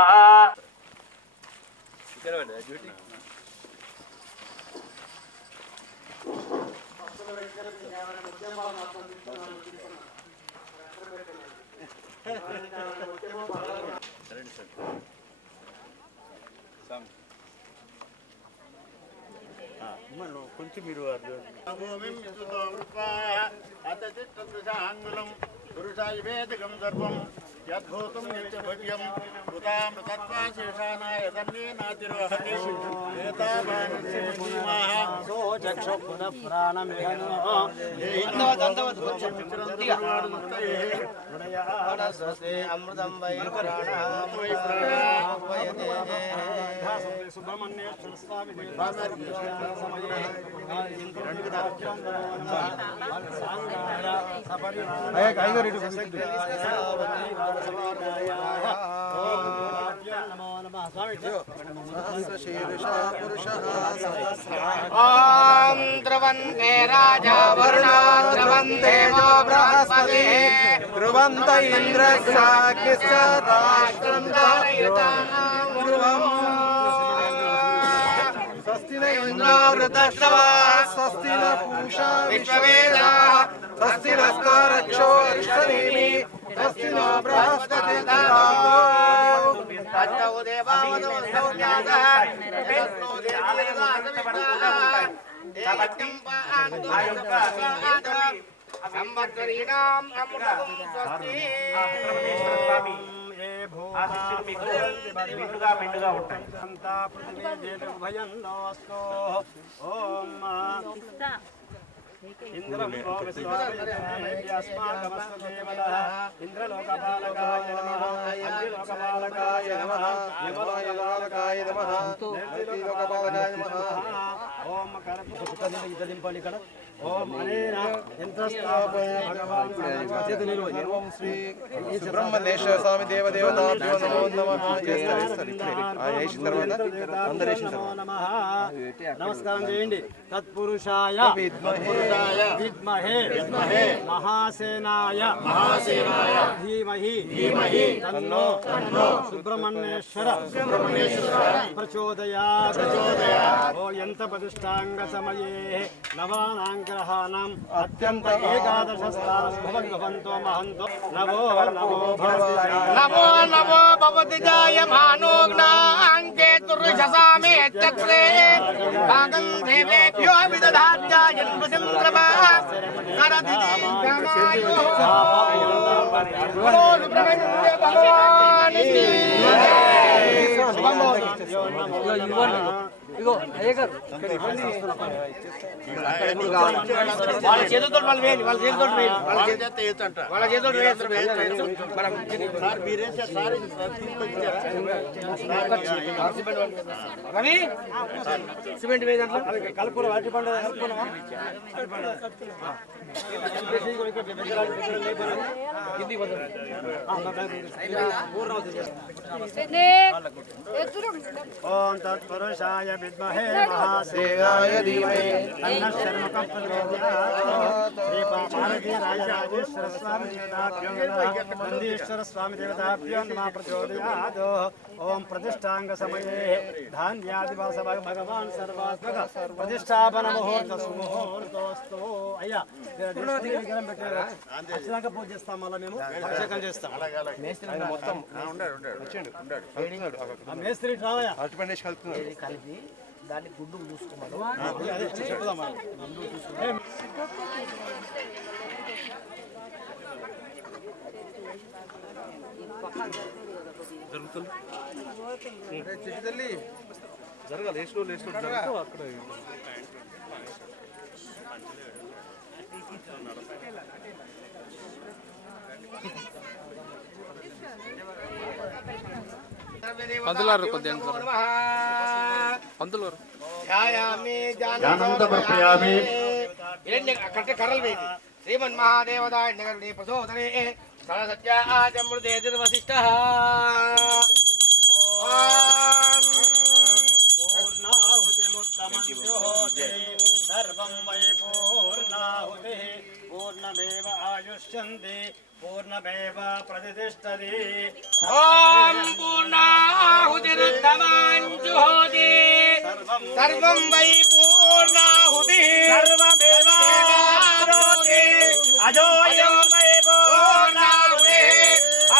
కొంచెం మీరు పురుషాయ వేదికం సర్వం యద్భూతం నిత్యభవ్యం ఉదామృతత్వాశేషానాయ ధన్యే నాతిరోహతి ఏతావానస్య భూమాః సోచక్షు పునః ప్రాణమేహనో స్వస్తే అమృతం వై ప్రాణాం వై ప్రాణాపయతే సుబ్రహ్మణ్యేశ్వర స్వామి ओम द्रवन्ते राजा वरुणा द्रवन्ते वो बृहस्पति ध्रुवन्त इन्द्रस्याग्निश्च राष्ट्रं धारयतां ध्रुवम् स्वस्ति न इन्द्रो वृद्धश्रवा स्वस्ति न पूषा विश्ववेदाः स्वस्ति नस्तो रक्षो अरिष्टनेमि स्वस्ति नो बृहस्पतिर्दधातु तत्तौ देवावतो सौम्यासः यस्नो देवासविष्टाः देवत्यं पान्तु संवत्सरीणाम् अमृतं स्वस्ति మెండుగా ఉంటాయి అంతా పృథివీ భయం నోస్తో ఓం ఇంద్రం ఇంద్రలోకపాలకాయ నమః అగ్నిలోకపాలకాయ నమః యమలోకపాలకాయ నమః లోకపాలకాయ నమః ఓం కరపడింపండి ఇక్కడ ఓం అనేన యంత్రస్థాపయ భగవాన్ ఓం శ్రీ సుబ్రహ్మణ్యేశ్వర స్వామి దేవదేవతాభ్యో నమో నమః చేస్తారు వేసిన తర్వాత అందరూ వేసిన తర్వాత నమస్కారం చేయండి. తత్పురుషాయ విద్మహే మహాసేనాయ ధీమహి తన్నో సుబ్రహ్మణ్యేశ్వర ప్రచోదయాత్. ఓ యంత ప్రతిష్టాంగ సమయే నవానాం గ్రహాణం అత్యంత ఏకాదశస్థానం భవంతో మహంతో నమో నమో నమో నమో భవతి జాయమానోగ్నాంకే తుర్షసామే చక్రే భాగం దేవేభ్యో విదధాత్యాయన్వచంద్రమా కరది గమాయో బలో సుబ్రహ్మణ్య భగవానికి ఇగో అయ్యగారు వాళ్ళ చేతులతో వాళ్ళు వేయండి, వాళ్ళ చేతులతో వేయండి, వాళ్ళ చేతులతో రవి సిమెంట్ వేయ దాంట్లో కలుపులు వాటి పండు ఓం తత్పురుషాయ విద్మహే మహాసేనాయ ధీమహి తన్నో శర్మకం ప్రచోదయాత్. శ్రీపార్వతీరాజరాజేశ్వర స్వామి దేవతాభ్యో నమః నందీశ్వర స్వామి దేవతాభ్యో నమః ప్రచోదయాత్. ఓం ప్రతిష్టాంగ సమయే ధాన్యాదివాస భగవాన్ సర్వాత్మక ప్రతిష్టాపన ముహూర్త సుముహూర్తోస్తు. అయ్యా విగ్రహం పెట్టారు, వచ్చినాక పూజ చేస్తాం, మళ్ళీ మేము అభిషేకం చేస్తాం. మొత్తం మేస్త్రి రావయ్యా కలిపి దాన్ని గుడ్డు చూసుకున్నాడు. చెప్పుదాం. జరగాలి వేసుకో అక్కడ పంతులారు కొద్దిగా పంతులారు కట్టే కర్రలు వేది శ్రీమన్ మహాదేవదాయ నగరుని ప్రచోదనే సత్యాజమృతే వశిష్ట సర్వం వై పూర్ణాహుతి పూర్ణమేవ ఆయుష్యంతి పూర్ణమేవ ప్రతిష్టతి. ఓం పూర్ణాహుతిరుత్తమాంజుహోతి సర్వం వై పూర్ణాహుతి సర్వమేవాప్నోతి అజోయం వై పూర్ణాహుతి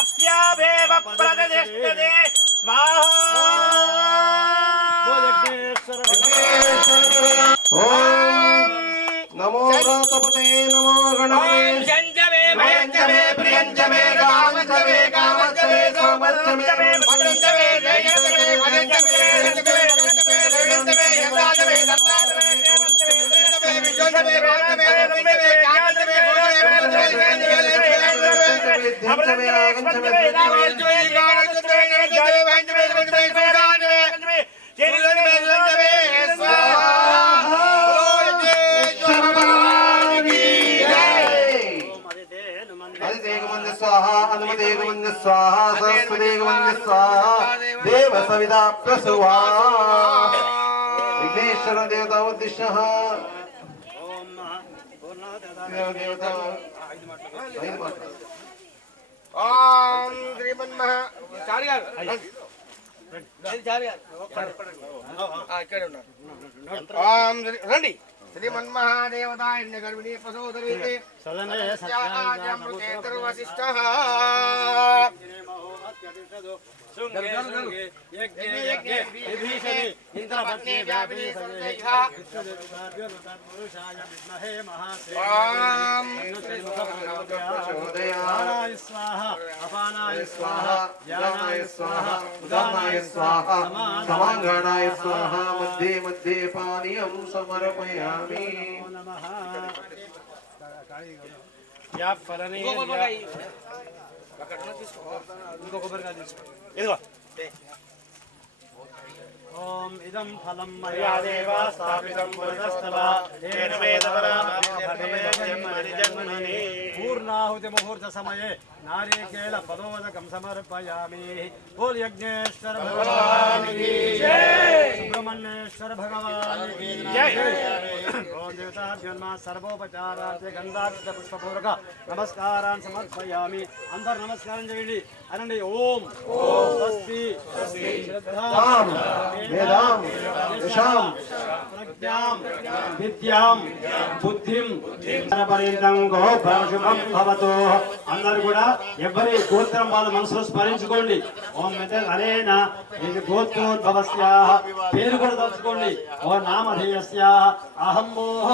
అస్యావేవ ప్రతిష్టతి. స్వాహా. నమో వ్రాతపతే నమో గణపతే సంజవే భయంజవే ప్రియంజవే కామంజవే కామంజవే సోమంజవే భద్రంజవే జయంజవే భజంజవే భజంజవే భజంజవే భజంజవే యందాజవే దత్తాజవే దేవంజవే దుర్జవే విశ్వజవే రాజవే రవిజవే జ్ఞానజవే భోజవే భజంజవే భజంజవే విద్యంచమే ఆగంచమే రామజవే గానజవే జయంజవే భయంజవే భజంజవే సుగాజవే జయంజవే భజంజవే స్వాహా. అదిదేకమంది స్వాహ అనుమదేకమంది స్వాహ సరస్వదేకమంది స్వాహ దేవ సవితా ప్రసువా విఘ్నేశ్వర దేవతా ఉద్దిశ్య దేవత ఓం శ్రీమన్మహా చారి గారు చారి గారు ఇక్కడే ఉన్నారు. ఓం రండి. శ్రీమన్మహాదేవతాయ గర్భిణీ ప్రసోదరీతే సత్యాజమృతే వశిష్ఠః శృంగే శృంగే యజ్ఞే యజ్ఞే విభీషణే ఇంద్రపత్ని వ్యాపీ విష్ణుదేవతాభ్యో తత్పురుషాయ విద్మహే మహాదేవాయ స్వాహ అపానాయ స్వాహ జ్ఞానాయ స్వాహ ఉదానాయ స్వాహ సమాంగణాయ స్వాహ మధ్యే మధ్యే పానీయం సమర్పయామి. నమః. యా ఫలనే ఇంకో కొబ్బరికాయ తీసుకో. ఇదిగో. ఓం ఇదం ఫలం మయా దేవ స్థాపితం పురస్తవ తేన వేదపరామర్యజన్మని పూర్ణాహుతి ముహూర్త సమయే నారికేళ పదోదకం సమర్పయామి. బోల్ యజ్ఞేశ్వర భగవాన్ కీ జై, సుబ్రహ్మణ్యేశ్వర భగవాన్ కీ జై. ఓం దేవతాభ్యో సర్వోపచారార్థ గంధాక్షత పుష్పపూర్వక నమస్కారాన్ని సమర్పయామి. అందరు నమస్కారం చేయండి అనండి. ఓం స్వస్తి శ్రద్ధాం వేదాం యశాం ప్రజ్ఞాం విద్యాం బుద్ధిం పర్యంతం గోపశుభం భవతు. అందరూ కూడా ఎవరి గోత్రం వాళ్ళ మనసులో స్మరించుకోండి. ఓం అరేనా గోత్రోద్భవస్యాః పేరు కూడా తలుచుకోండి. ఓ నామధేయస్యాః అహం మోహ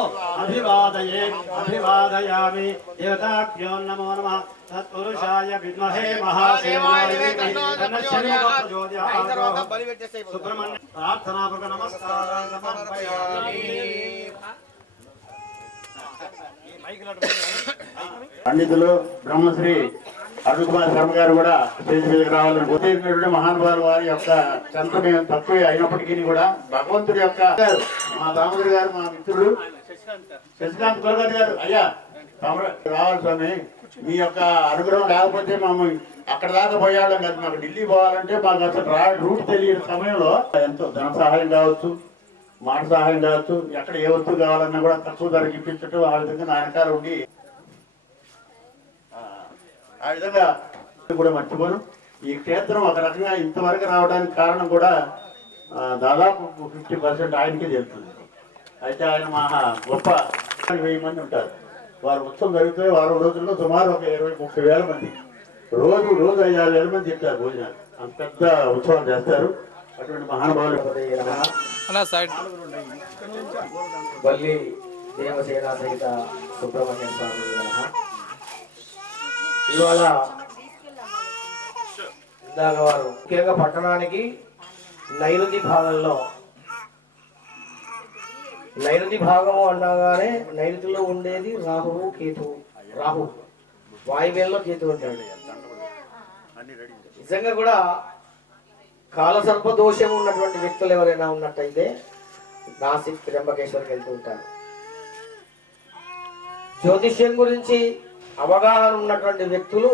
అభివాదయామి. దేవతాభ్యో నమో నమః. తత్పురుషాయ విద్మహే మహాదేవాయ సుబ్రహ్మణ్య ప్రార్థనాపూర్వక నమస్కారాన్ని సమర్పయామి. పండితులు బ్రహ్మశ్రీ అరుణ్ కుమార్ శర్మ గారు కూడా స్టేజ్ మీదకి రావాలని కోరినటువంటి మహానుభావులు వారి యొక్క చెంత మేము తక్కువే అయినప్పటికీ కూడా భగవంతుడి యొక్క మా దామోదరి గారు, మా మిత్రుడు శశికాంత్ కులకర్ణి గారు, అయ్యా రావాలి స్వామి, మీ యొక్క అనుగ్రహం లేకపోతే మమ్మల్ని అక్కడ దాకా పోయాడం కాదు. మాకు ఢిల్లీ పోవాలంటే మాకు అసలు రూట్ తెలియని సమయంలో ఎంతో ధన సహాయం కావచ్చు, మాట సహాయం కావచ్చు, ఎక్కడ ఏ వస్తువు కావాలన్నా కూడా తక్కువ ధరకి ఇప్పించటం, ఆ విధంగా నా వెనకాల ఉండి ఆ విధంగా కూడా మర్చిపోను. ఈ క్షేత్రం ఒక రకంగా ఇంతవరకు రావడానికి కారణం కూడా దాదాపు 50% ఆయనకే తెలుస్తుంది. అయితే ఆయన మహా గొప్ప 1000 మంది ఉంటారు. వారు ఉత్సవం జరిగితే వారం రోజుల్లో సుమారు ఒక 20-30 వేల మంది రోజు 5-6 వేల మంది చెప్తారు భోజనాలు. అంత పెద్ద ఉత్సవం చేస్తారు. అటువంటి మహానుభావులు వల్లి దేవసేన సహిత సుబ్రహ్మణ్య స్వామి ఇవాళ ఇందాక వారు ముఖ్యంగా పట్టణానికి నైరుతి భాగము అనగానే నైరుతిలో ఉండేది రాహువు కేతువు. రాహు వాయువ్యంలో కేతువు ఉంటాడు. నిజంగా కూడా కాలసర్ప దోషం ఉన్నటువంటి వ్యక్తులు ఎవరైనా ఉన్నట్టయితే నాసిక్ త్ర్యంబకేశ్వర్కి వెళ్తూ ఉంటారు. జ్యోతిష్యం గురించి అవగాహన ఉన్నటువంటి వ్యక్తులు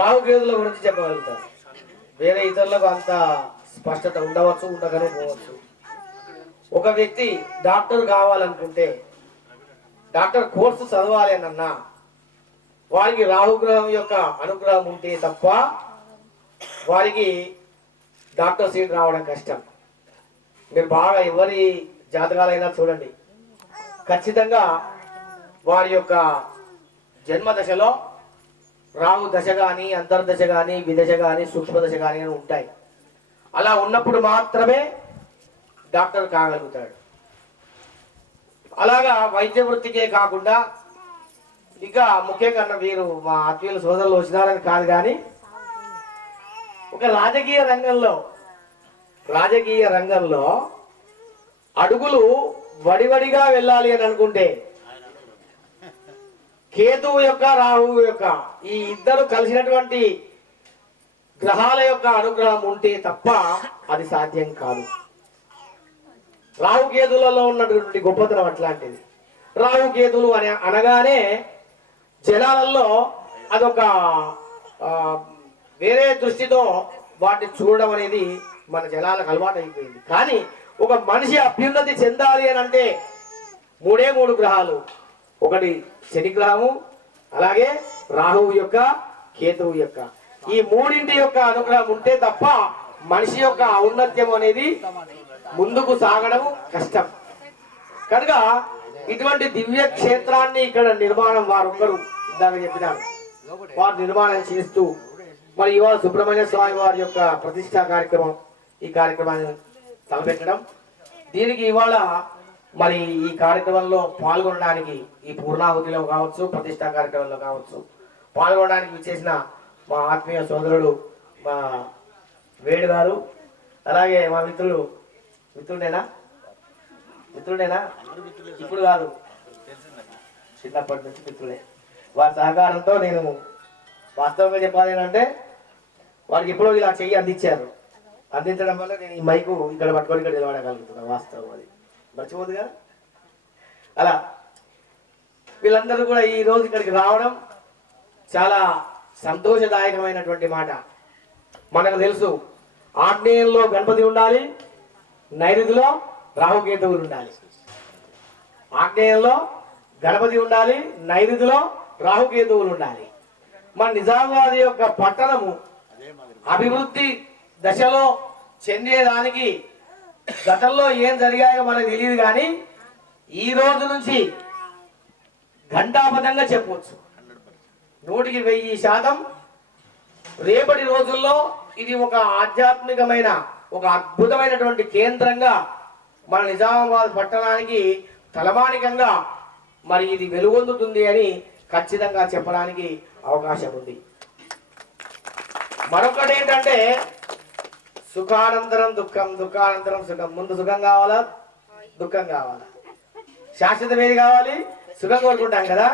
రాహుకేతుల గురించి చెప్పగలుగుతారు. వేరే ఇతరులకు అంత స్పష్టత ఉండవచ్చు, ఉండగానే పోవచ్చు. ఒక వ్యక్తి డాక్టర్ కావాలనుకుంటే, డాక్టర్ కోర్సు చదవాలి అన్నా వారికి రాహుగ్రహం యొక్క అనుగ్రహం ఉంటే తప్ప వారికి డాక్టర్ సీట్ రావడం కష్టం. మీరు బాగా ఎవరి జాతకాలైనా చూడండి, ఖచ్చితంగా వారి యొక్క జన్మ దశలో రాహు దశ కానీ, అంతర్దశ కానీ, విదశ కానీ, సూక్ష్మ దశ కానీ ఉంటాయి. అలా ఉన్నప్పుడు మాత్రమే డాక్టర్ కాగలుగుతాడు. అలాగా వైద్య వృత్తికే కాకుండా ఇంకా ముఖ్యంగా వీరు మా ఆత్మీయుల సోదరులు వచ్చినారని కాదు, కానీ ఒక రాజకీయ రంగంలో అడుగులు వడివడిగా వెళ్ళాలి అని అనుకుంటే కేతువు యొక్క రాహువు యొక్క ఈ ఇద్దరు కలిసినటువంటి గ్రహాల యొక్క అనుగ్రహం ఉంటే తప్ప అది సాధ్యం కాదు. రాహుకేతులలో ఉన్నటువంటి గొప్పతనం అట్లాంటిది. రాహుకేతులు అని అనగానే జనాలలో అదొక వేరే దృష్టితో వాటిని చూడడం అనేది మన జనాలకు అలవాటు అయిపోయింది. కానీ ఒక మనిషి అభ్యున్నతి చెందాలి అని అంటే 3 గ్రహాలు, ఒకటి శని గ్రహము, అలాగే రాహువు యొక్క, కేతువు యొక్క, ఈ మూడింటి యొక్క అనుగ్రహం ఉంటే తప్ప మనిషి యొక్క ఔన్నత్యం అనేది ముందుకు సాగడం కష్టం. కనుక ఇటువంటి దివ్య క్షేత్రాన్ని ఇక్కడ నిర్మాణం వారొక్కరు ఇందాక చెప్పినారు, వారు నిర్మాణం చేస్తూ మరి ఇవాళ సుబ్రహ్మణ్య స్వామి వారి యొక్క ప్రతిష్టా కార్యక్రమం ఈ కార్యక్రమాన్ని తలపెట్టడం. దీనికి ఇవాళ మరి ఈ కార్యక్రమంలో పాల్గొనడానికి ఈ పూర్ణాహుతిలో కావచ్చు, ప్రతిష్టా కార్యక్రమంలో కావచ్చు పాల్గొనడానికి విచ్చేసిన మా ఆత్మీయ సోదరుడు మా వేడు గారు, అలాగే మా మిత్రుడేనా ఇప్పుడు కాదు, చిన్నప్పటి నుంచి మిత్రుడే. వారి సహకారంతో నేను వాస్తవంగా చెప్పాలి అంటే వారికి ఎప్పుడో ఇలా చెయ్యి అందించడం వల్ల నేను ఈ మైకు ఇక్కడ పట్టుకొని ఇక్కడ నిలబడగలుగుతున్నాను. వాస్తవం అది మర్చిపోదుగా. అలా వీళ్ళందరూ కూడా ఈ రోజు ఇక్కడికి రావడం చాలా సంతోషదాయకమైనటువంటి మాట. మనకు తెలుసు ఆగ్నేయంలో గణపతి ఉండాలి, నైరుతిలో రాహుకేతువులు ఉండాలి. ఆగ్నేయంలో గణపతి ఉండాలి, నైరుతిలో రాహుకేతువులు ఉండాలి. మన నిజామాబాద్ యొక్క పట్టణము అభివృద్ధి దశలో చెందేదానికి గతంలో ఏం జరిగాయో మనకు తెలియదు, కానీ ఈ రోజు నుంచి ఘంటాపథంగా చెప్పవచ్చు 100% రేపటి రోజుల్లో ఇది ఒక ఆధ్యాత్మికమైన ఒక అద్భుతమైనటువంటి కేంద్రంగా మన నిజామాబాద్ పట్టణానికి తలమానికంగా మరి ఇది వెలుగొందుతుంది అని ఖచ్చితంగా చెప్పడానికి అవకాశం ఉంది. మరొకటి ఏంటంటే సుఖానంతరం దుఃఖం, దుఃఖానంతరం సుఖం. ముందు సుఖం కావాలా, దుఃఖం కావాలా? శాశ్వతం ఏది కావాలి? సుఖం కోరుకుంటాం కదా.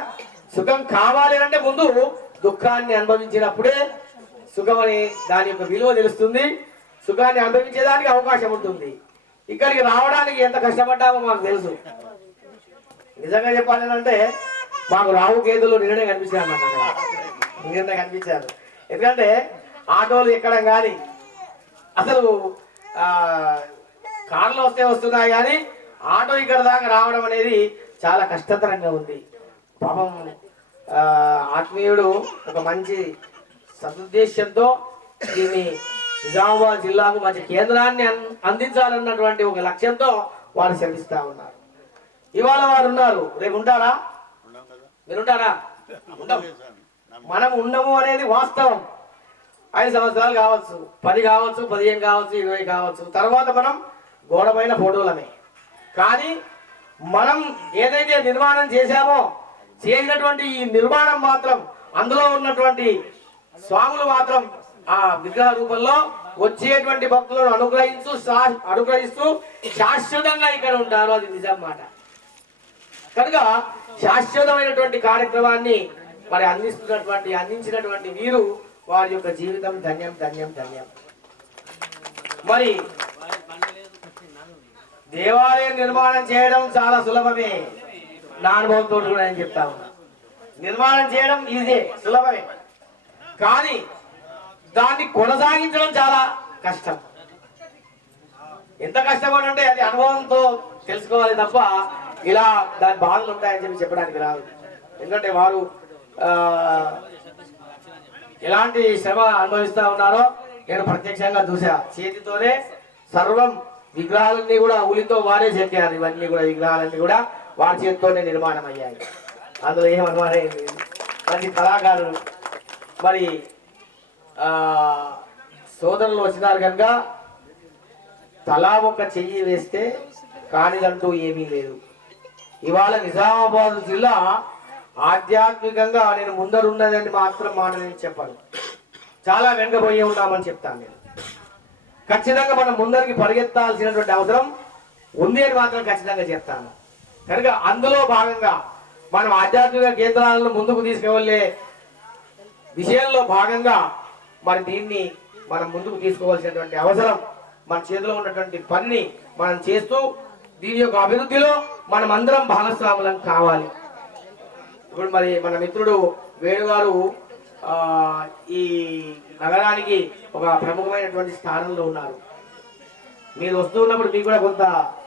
సుఖం కావాలి అంటే ముందు దుఃఖాన్ని అనుభవించినప్పుడే సుఖం అని దాని యొక్క విలువ తెలుస్తుంది, సుఖాన్ని అనుభవించేదానికి అవకాశం ఉంటుంది. ఇక్కడికి రావడానికి ఎంత కష్టపడ్డామో మాకు తెలుసు. నిజంగా చెప్పాలంటే మాకు రాహుకేతులు నిన్ననే కనిపించారు, నిన్న కనిపించారు. ఎందుకంటే ఆటోలు ఎక్కడం కానీ, అసలు కార్లు వస్తున్నాయి కానీ ఆటో ఇక్కడ దాకా రావడం అనేది చాలా కష్టతరంగా ఉంది. పాపం ఆత్మీయుడు ఒక మంచి సదుద్దేశంతో దీన్ని నిజామాబాద్ జిల్లాకు మంచి కేంద్రాన్ని అందించాలన్నటువంటి ఒక లక్ష్యంతో వారు శ్రమిస్తా ఉన్నారు. ఇవాళ వారు ఉన్నారు, రేపు ఉంటారా? మీరు ఉంటారా? మనం ఉండము అనేది వాస్తవం. 5 సంవత్సరాలు కావచ్చు, 10 కావచ్చు, 15 కావచ్చు, 20 కావచ్చు, తర్వాత మనం గోడపైన ఫోటోలమే. కానీ మనం ఏదైతే నిర్మాణం చేశామో చేసినటువంటి ఈ నిర్మాణం మాత్రం, అందులో ఉన్నటువంటి స్వాములు మాత్రం ఆ విగ్రహ రూపంలో వచ్చేటువంటి భక్తులను అనుగ్రహిస్తూ శాశ్వతంగా ఇక్కడ ఉంటారు. అది నిజం మాట. కనుక శాశ్వతమైనటువంటి కార్యక్రమాన్ని మరి అందించినటువంటి వీరు వారి యొక్క జీవితం ధన్యం ధన్యం ధన్యం. మరి దేవాలయం నిర్మాణం చేయడం చాలా సులభమే, నా అనుభవంతో కూడా నేను చెప్తా ఉన్నా. నిర్మాణం చేయడం ఈజీ, సులభమే. కానీ దాన్ని కొనసాగించడం చాలా కష్టం. ఎంత కష్టం అంటే అది అనుభవంతో తెలుసుకోవాలి తప్ప ఇలా దాని బాధలు ఉంటాయని చెప్పడానికి రాదు. ఎందుకంటే వారు ఎలాంటి శ్రమ అనుభవిస్తా ఉన్నారో నేను ప్రత్యక్షంగా చూసా. చేతితోనే సర్వం విగ్రహాలన్నీ కూడా ఉలితో వారే చెక్కారు. ఇవన్నీ కూడా విగ్రహాలన్నీ కూడా వారి చేతితోనే నిర్మాణం అయ్యాయి. అందులో ఏం అనుమానం లేదు. మంచి కళాకారులు. మరి సోదరులు వచ్చినారు కనుక తలా ఒక చెయ్యి వేస్తే కానిదంటూ ఏమీ లేదు. ఇవాళ నిజామాబాద్ జిల్లా ఆధ్యాత్మికంగా నేను ముందరున్నదని మాత్రం మాట నేను చెప్పను, చాలా వెనుకపోయి ఉన్నామని చెప్తాను నేను. ఖచ్చితంగా మనం ముందరికి పరిగెత్తాల్సినటువంటి అవసరం ఉంది అని మాత్రం ఖచ్చితంగా చెప్తాను. కనుక అందులో భాగంగా మనం ఆధ్యాత్మిక కేంద్రాలను ముందుకు తీసుకువెళ్ళే విషయంలో భాగంగా మరి దీన్ని మనం ముందుకు తీసుకోవాల్సినటువంటి అవసరం, మన చేతిలో ఉన్నటువంటి పనిని మనం చేస్తూ దీని యొక్క అభివృద్ధిలో మనం అందరం భాగస్వాములం కావాలి. ఇప్పుడు మరి మన మిత్రుడు వేణుగారు ఈ నగరానికి ఒక ప్రముఖమైనటువంటి స్థానంలో ఉన్నారు. మీరు వస్తూ ఉన్నప్పుడు మీకు కూడా కొంత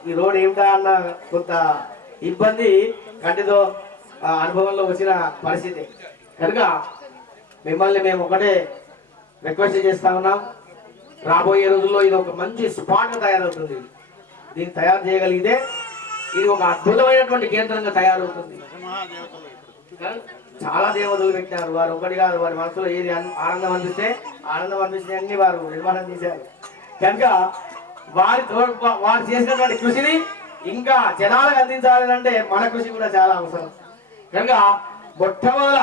ఈ రోడ్ ఏమిటా అన్న కొంత ఇబ్బంది కంటితో అనుభవంలో వచ్చిన పరిస్థితి. కనుక మిమ్మల్ని మేము ఒకటే రిక్వెస్ట్ చేస్తా ఉన్నాం, రాబోయే రోజుల్లో ఇది ఒక మంచి స్పాట్ తయారవుతుంది. దీన్ని తయారు చేయగలిగితే ఇది ఒక అద్భుతమైనటువంటి కేంద్రంగా తయారవుతుంది. చాలా దేవతలు పెట్టినారు వారు, ఒకటి కాదు. వారి మనసులో ఏది ఆనందం అనిపిస్తే అన్ని వారు నిర్మాణం చేశారు. కనుక వారు చేసినటువంటి కృషిని ఇంకా జనాలకు అందించాలి అంటే మన కృషి కూడా చాలా అవసరం. కనుక మొట్టమొదట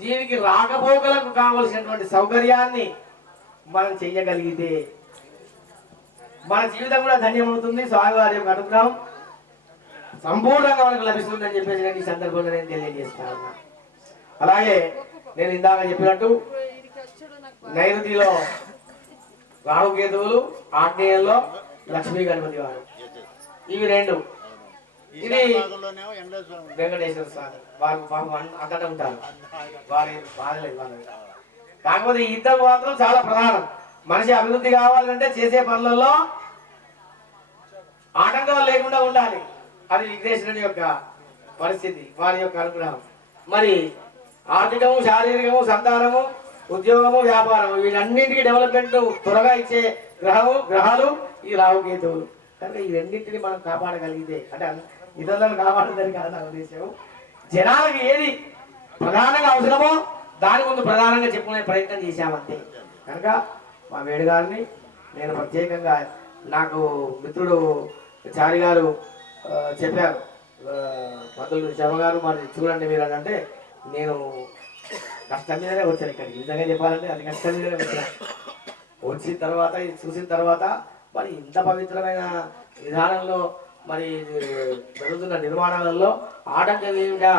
దీనికి రాకపోకలకు కావలసినటువంటి సౌకర్యాన్ని మనం చెయ్యగలిగితే మన జీవితం కూడా ధన్యమవుతుంది. స్వామివారి యొక్క అనుగ్రహం సంపూర్ణంగా మనకు లభిస్తుందని చెప్పేసి నేను ఈ సందర్భంలో నేను తెలియజేస్తా ఉన్నా. అలాగే నేను ఇందాక చెప్పినట్టు నైరుతిలో రాహుకేతువులు, ఆగ్నేయంలో లక్ష్మీ గణపతి వారు, ఇవి రెండు. ఇది వెంకటేశ్వర స్వామి వారు పాపం అక్కడ ఉంటారు, వారి బాధలేదు వాళ్ళు. కాకపోతే ఈ ఇద్దరు మాత్రం చాలా ప్రధానం. మనిషి అభివృద్ధి కావాలంటే చేసే పనులలో ఆటంకం లేకుండా ఉండాలి. అది విఘ్నేశ్వరుని యొక్క పరిస్థితి, వారి యొక్క అనుగ్రహం. మరి ఆర్థికము, శారీరకము, సంతానము, ఉద్యోగము, వ్యాపారము, వీటన్నింటికి డెవలప్మెంట్ త్వరగా ఇచ్చే గ్రహాలు ఈ రాహుకేతువులు. కనుక ఈ రెండింటిని మనం కాపాడగలిగితే, అంటే ఇతరులను కాపాడదని కాదు నా ఉద్దేశం, జనాలకు ఏది ప్రధానంగా అవసరమో దాని ముందు ప్రధానంగా చెప్పుకునే ప్రయత్నం చేశామంతే. కనుక మా వేడు గారిని నేను ప్రత్యేకంగా, నాకు మిత్రుడు చారి గారు చెప్పారు, పంతులు శర్మ గారు మరి చూడండి మీరు అని అంటే, నేను కష్టం మీదనే వచ్చాను ఇక్కడికి. నిజంగా చెప్పాలంటే అది కష్టం మీదనే వచ్చాను. వచ్చిన తర్వాత ఇది చూసిన తర్వాత మరి ఇంత పవిత్రమైన విధానంలో మరి జరుగుతున్న నిర్మాణాలలో ఆటంకం ఏమిటా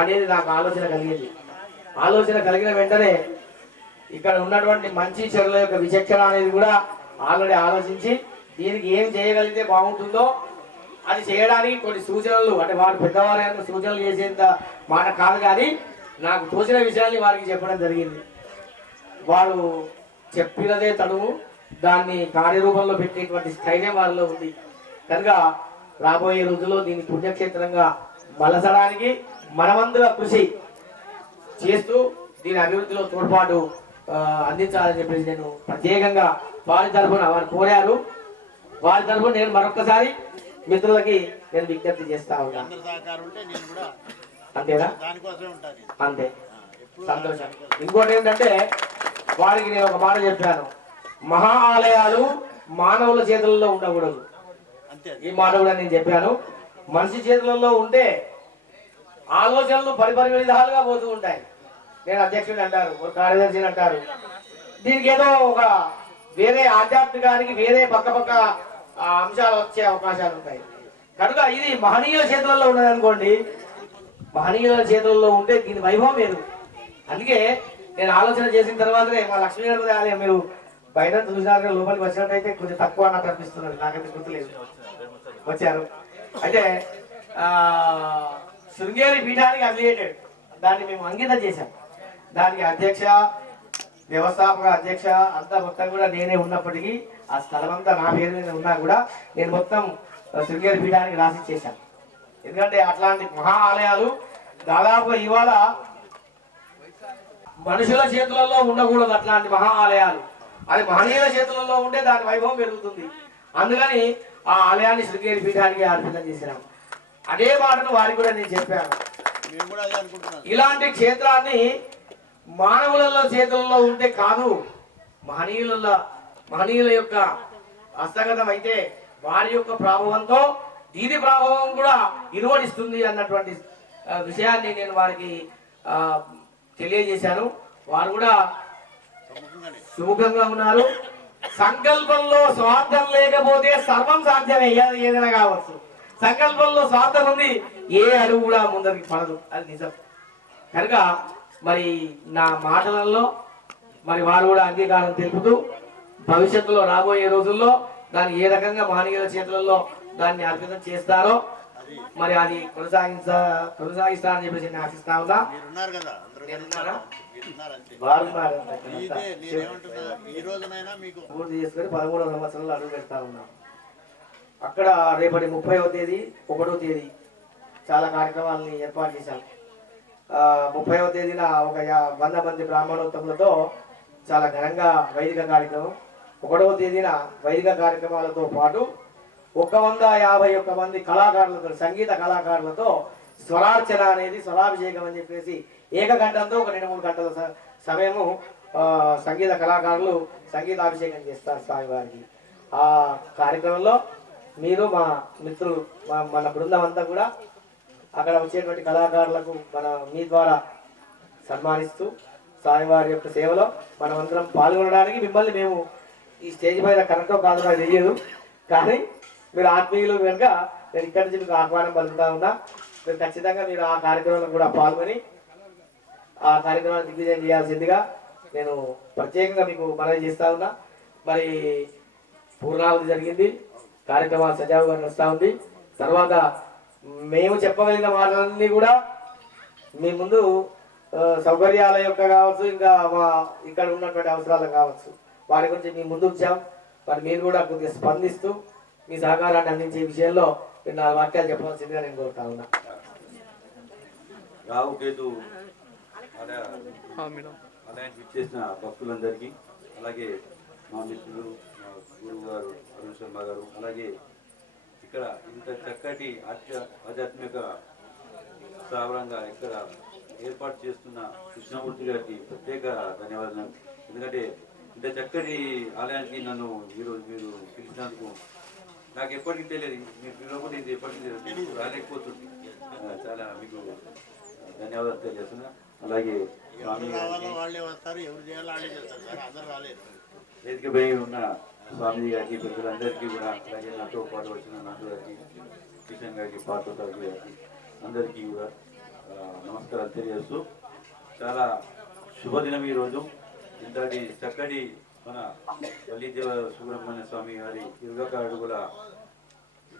అనేది నాకు ఆలోచన కలిగింది. ఆలోచన కలిగిన వెంటనే ఇక్కడ ఉన్నటువంటి మంచి చెడుల యొక్క విచక్షణ అనేది కూడా ఆల్రెడీ ఆలోచించి దీనికి ఏం చేయగలిగితే బాగుంటుందో అది చేయడానికి కొన్ని సూచనలు, అంటే వారు పెద్దవారు సూచనలు చేసేంత మాట కాదు, కానీ నాకు తోచిన విషయాన్ని వారికి చెప్పడం జరిగింది. వారు చెప్పినదే తడువు, దాన్ని కార్యరూపంలో పెట్టేటువంటి స్థైర్యం వారిలో ఉంది. కనుక రాబోయే రోజుల్లో దీన్ని పుణ్యక్షేత్రంగా మలసడానికి మనమందుగా కృషి చేస్తూ దీని అభివృద్ధిలో తోడ్పాటు అందించాలని చెప్పేసి నేను ప్రత్యేకంగా వారి తరఫున, వారు కోరారు, వారి తరఫున నేను మరొకసారి మిత్రులకి నేను విజ్ఞప్తి చేస్తా ఉన్నాను. అంతేనా? అంతే, సంతోషం. ఇంకోటి ఏంటంటే వారికి నేను ఒక మాట చెప్పాను, మహా ఆలయాలు మానవుల చేతులలో ఉండకూడదు. ఈ మాట కూడా నేను చెప్పాను. మనిషి చేతులలో ఉంటే ఆలోచనలు పరిపరి విధాలుగా పోతూ ఉంటాయి. నేను అధ్యక్షుడు అంటారు, ఒక కార్యదర్శిని అంటారు. దీనికి ఏదో ఒక వేరే ఆధ్యాత్మికానికి వేరే పక్క అంశాలు వచ్చే అవకాశాలు ఉంటాయి. కనుక ఇది మహనీయుల చేతులలో ఉన్నది అనుకోండి, మహనీయుల చేతుల్లో ఉంటే దీని వైభవం లేదు. అందుకే నేను ఆలోచన చేసిన తర్వాతనే మా లక్ష్మీ గణపతి ఆలయం మీరు బయట చూసినారు, లోపలికి వచ్చినట్టయితే కొంచెం తక్కువ అన్నట్టు అనిపిస్తున్నది, నాకైతే గుర్తులేదు. వచ్చారు అయితే శృంగేరి పీఠానికి అఫిలియేటెడ్, దాన్ని మేము అంకితం చేశాం. దానికి అధ్యక్ష, వ్యవస్థాపక అధ్యక్ష అంతా మొత్తం కూడా నేనే ఉన్నప్పటికీ ఆ స్థలం అంతా నా పేరు మీద ఉన్నా కూడా నేను మొత్తం శృంగేరి పీఠానికి రాసిచ్చేశాను. ఎందుకంటే అట్లాంటి మహా ఆలయాలు దాదాపుగా ఇవాళ మనుషుల చేతులలో ఉండకూడదు. అట్లాంటి మహా ఆలయాలు అది మహనీయుల చేతులలో ఉంటే దాని వైభవం పెరుగుతుంది. అందుకని ఆ ఆలయాన్ని శృంగేరి పీఠానికి అర్పితం చేసినాం. అదే మాటను వారికి కూడా నేను చెప్పాను. ఇలాంటి క్షేత్రాన్ని మానవుల చేతుల్లో ఉంటే కాదు, మహనీయుల యొక్క హస్తగతం అయితే వారి యొక్క ప్రభావంతో దీని ప్రభావం కూడా ఇరువడిస్తుంది అన్నటువంటి విషయాన్ని నేను వారికి తెలియజేశాను. వారు కూడా సుముఖంగా ఉన్నారు. సంకల్పంలో స్వార్థం లేకపోతే సర్వం సాధ్యమే, ఏదైనా కావచ్చు. సంకల్పంలో స్వార్థం ఉంది, ఏ అడుగు కూడా ముందరికి పడదు, అది నిజం. కనుక మరి నా మాటలలో మరి వారు కూడా అంగీకారం తెలుపుతూ భవిష్యత్తులో రాబోయే రోజుల్లో దాన్ని ఏ రకంగా మహనీయుల చేతులలో దాన్ని అర్పితం చేస్తారో మరి అది కొనసాగిస్తారని చెప్పేసి నేను ఆశిస్తా ఉన్నా. పూర్తి చేసుకొని 13వ సంవత్సరంలో అడుగు పెడతా ఉన్నాం. అక్కడ రేపటి 30వ తేదీ 1వ తేదీ చాలా కార్యక్రమాలని ఏర్పాటు చేశాం. 30వ తేదీన ఒక 100 మంది బ్రాహ్మణోత్తములతో చాలా ఘనంగా వైదిక కార్యక్రమం. 1వ తేదీన వైదిక కార్యక్రమాలతో పాటు 151 మంది కళాకారులతో, సంగీత కళాకారులతో స్వరార్చన అనేది, స్వరాభిషేకం అని చెప్పేసి ఏకగంటంతో ఒక 2-3 గంటల సమయము సంగీత కళాకారులు సంగీతాభిషేకం చేస్తారు స్వామివారికి. ఆ కార్యక్రమంలో మీరు మా మిత్రులు మన బృందం అంతా కూడా అక్కడ వచ్చేటువంటి కళాకారులకు మీ ద్వారా సన్మానిస్తూ స్వామివారి యొక్క సేవలో మనమందరం పాల్గొనడానికి మిమ్మల్ని మేము ఈ స్టేజ్ పైన కరెక్టో కాదో నాకు తెలియదు, కానీ మీరు ఆత్మీయులు కనుక నేను ఇక్కడి నుంచి మీకు ఆహ్వానం పలుకుతా ఉన్నా. మీరు ఖచ్చితంగా మీరు ఆ కార్యక్రమంలో కూడా పాల్గొని ఆ కార్యక్రమాన్ని దిగ్విజయం చేయాల్సిందిగా నేను ప్రత్యేకంగా మీకు మనవి చేస్తా ఉన్నా. మరి పూర్ణావతి జరిగింది, కార్యక్రమాలు సజావుగా నడుస్తూ ఉంది. తర్వాత మేము చెప్పగలిగిన మాటలన్నీ కూడా మీ ముందు సౌకర్యాల యొక్క కావచ్చు, ఇంకా మా ఇక్కడ ఉన్నటువంటి అవసరాలు కావచ్చు, వాటి గురించి మీ ముందు ఉంచాం. మరి మీరు కూడా కొద్దిగా స్పందిస్తూ మీ సహకారాన్ని అందించే విషయంలో మీరు 4 వాక్యాలు చెప్పవలసిందిగా నేను కోరుతా ఉన్నా. రావుకేతు అలాంటి ఇచ్చేసిన భక్తులందరికీ, అలాగే మా మిత్రులు మా గురువు గారు అరుణ్ శర్మ గారు, అలాగే ఇక్కడ ఇంత చక్కటి ఆధ్యాత్మిక స్థావరంగా ఇక్కడ ఏర్పాటు చేస్తున్న కృష్ణమూర్తి గారికి ప్రత్యేక ధన్యవాదాలు. ఎందుకంటే ఇంత చక్కటి ఆలయానికి నన్ను ఈరోజు మీరు పిలిచినందుకు నాకు ఎప్పటికీ తెలియదు, మీరు పిలవకుండా ఇది ఎప్పటికీ తెలియదు, రాలేకపోతుంది. చాలా మీకు ధన్యవాదాలు తెలియజేస్తున్నా. అలాగే స్వామి వేదికపై ఉన్న స్వామి గారికి, పెద్దలందరికీ కూడా, అలాగే నాతో పాటు వచ్చిన నందు గారికి, కిషన్ గారికి, పార్వతి గారికి అందరికీ కూడా నమస్కారాలు తెలియజేస్తూ, చాలా శుభదినం ఈరోజు. ఇంతటి చక్కటి మన వల్లీదేవ సుబ్రహ్మణ్య స్వామి గారి 21 అడుగుల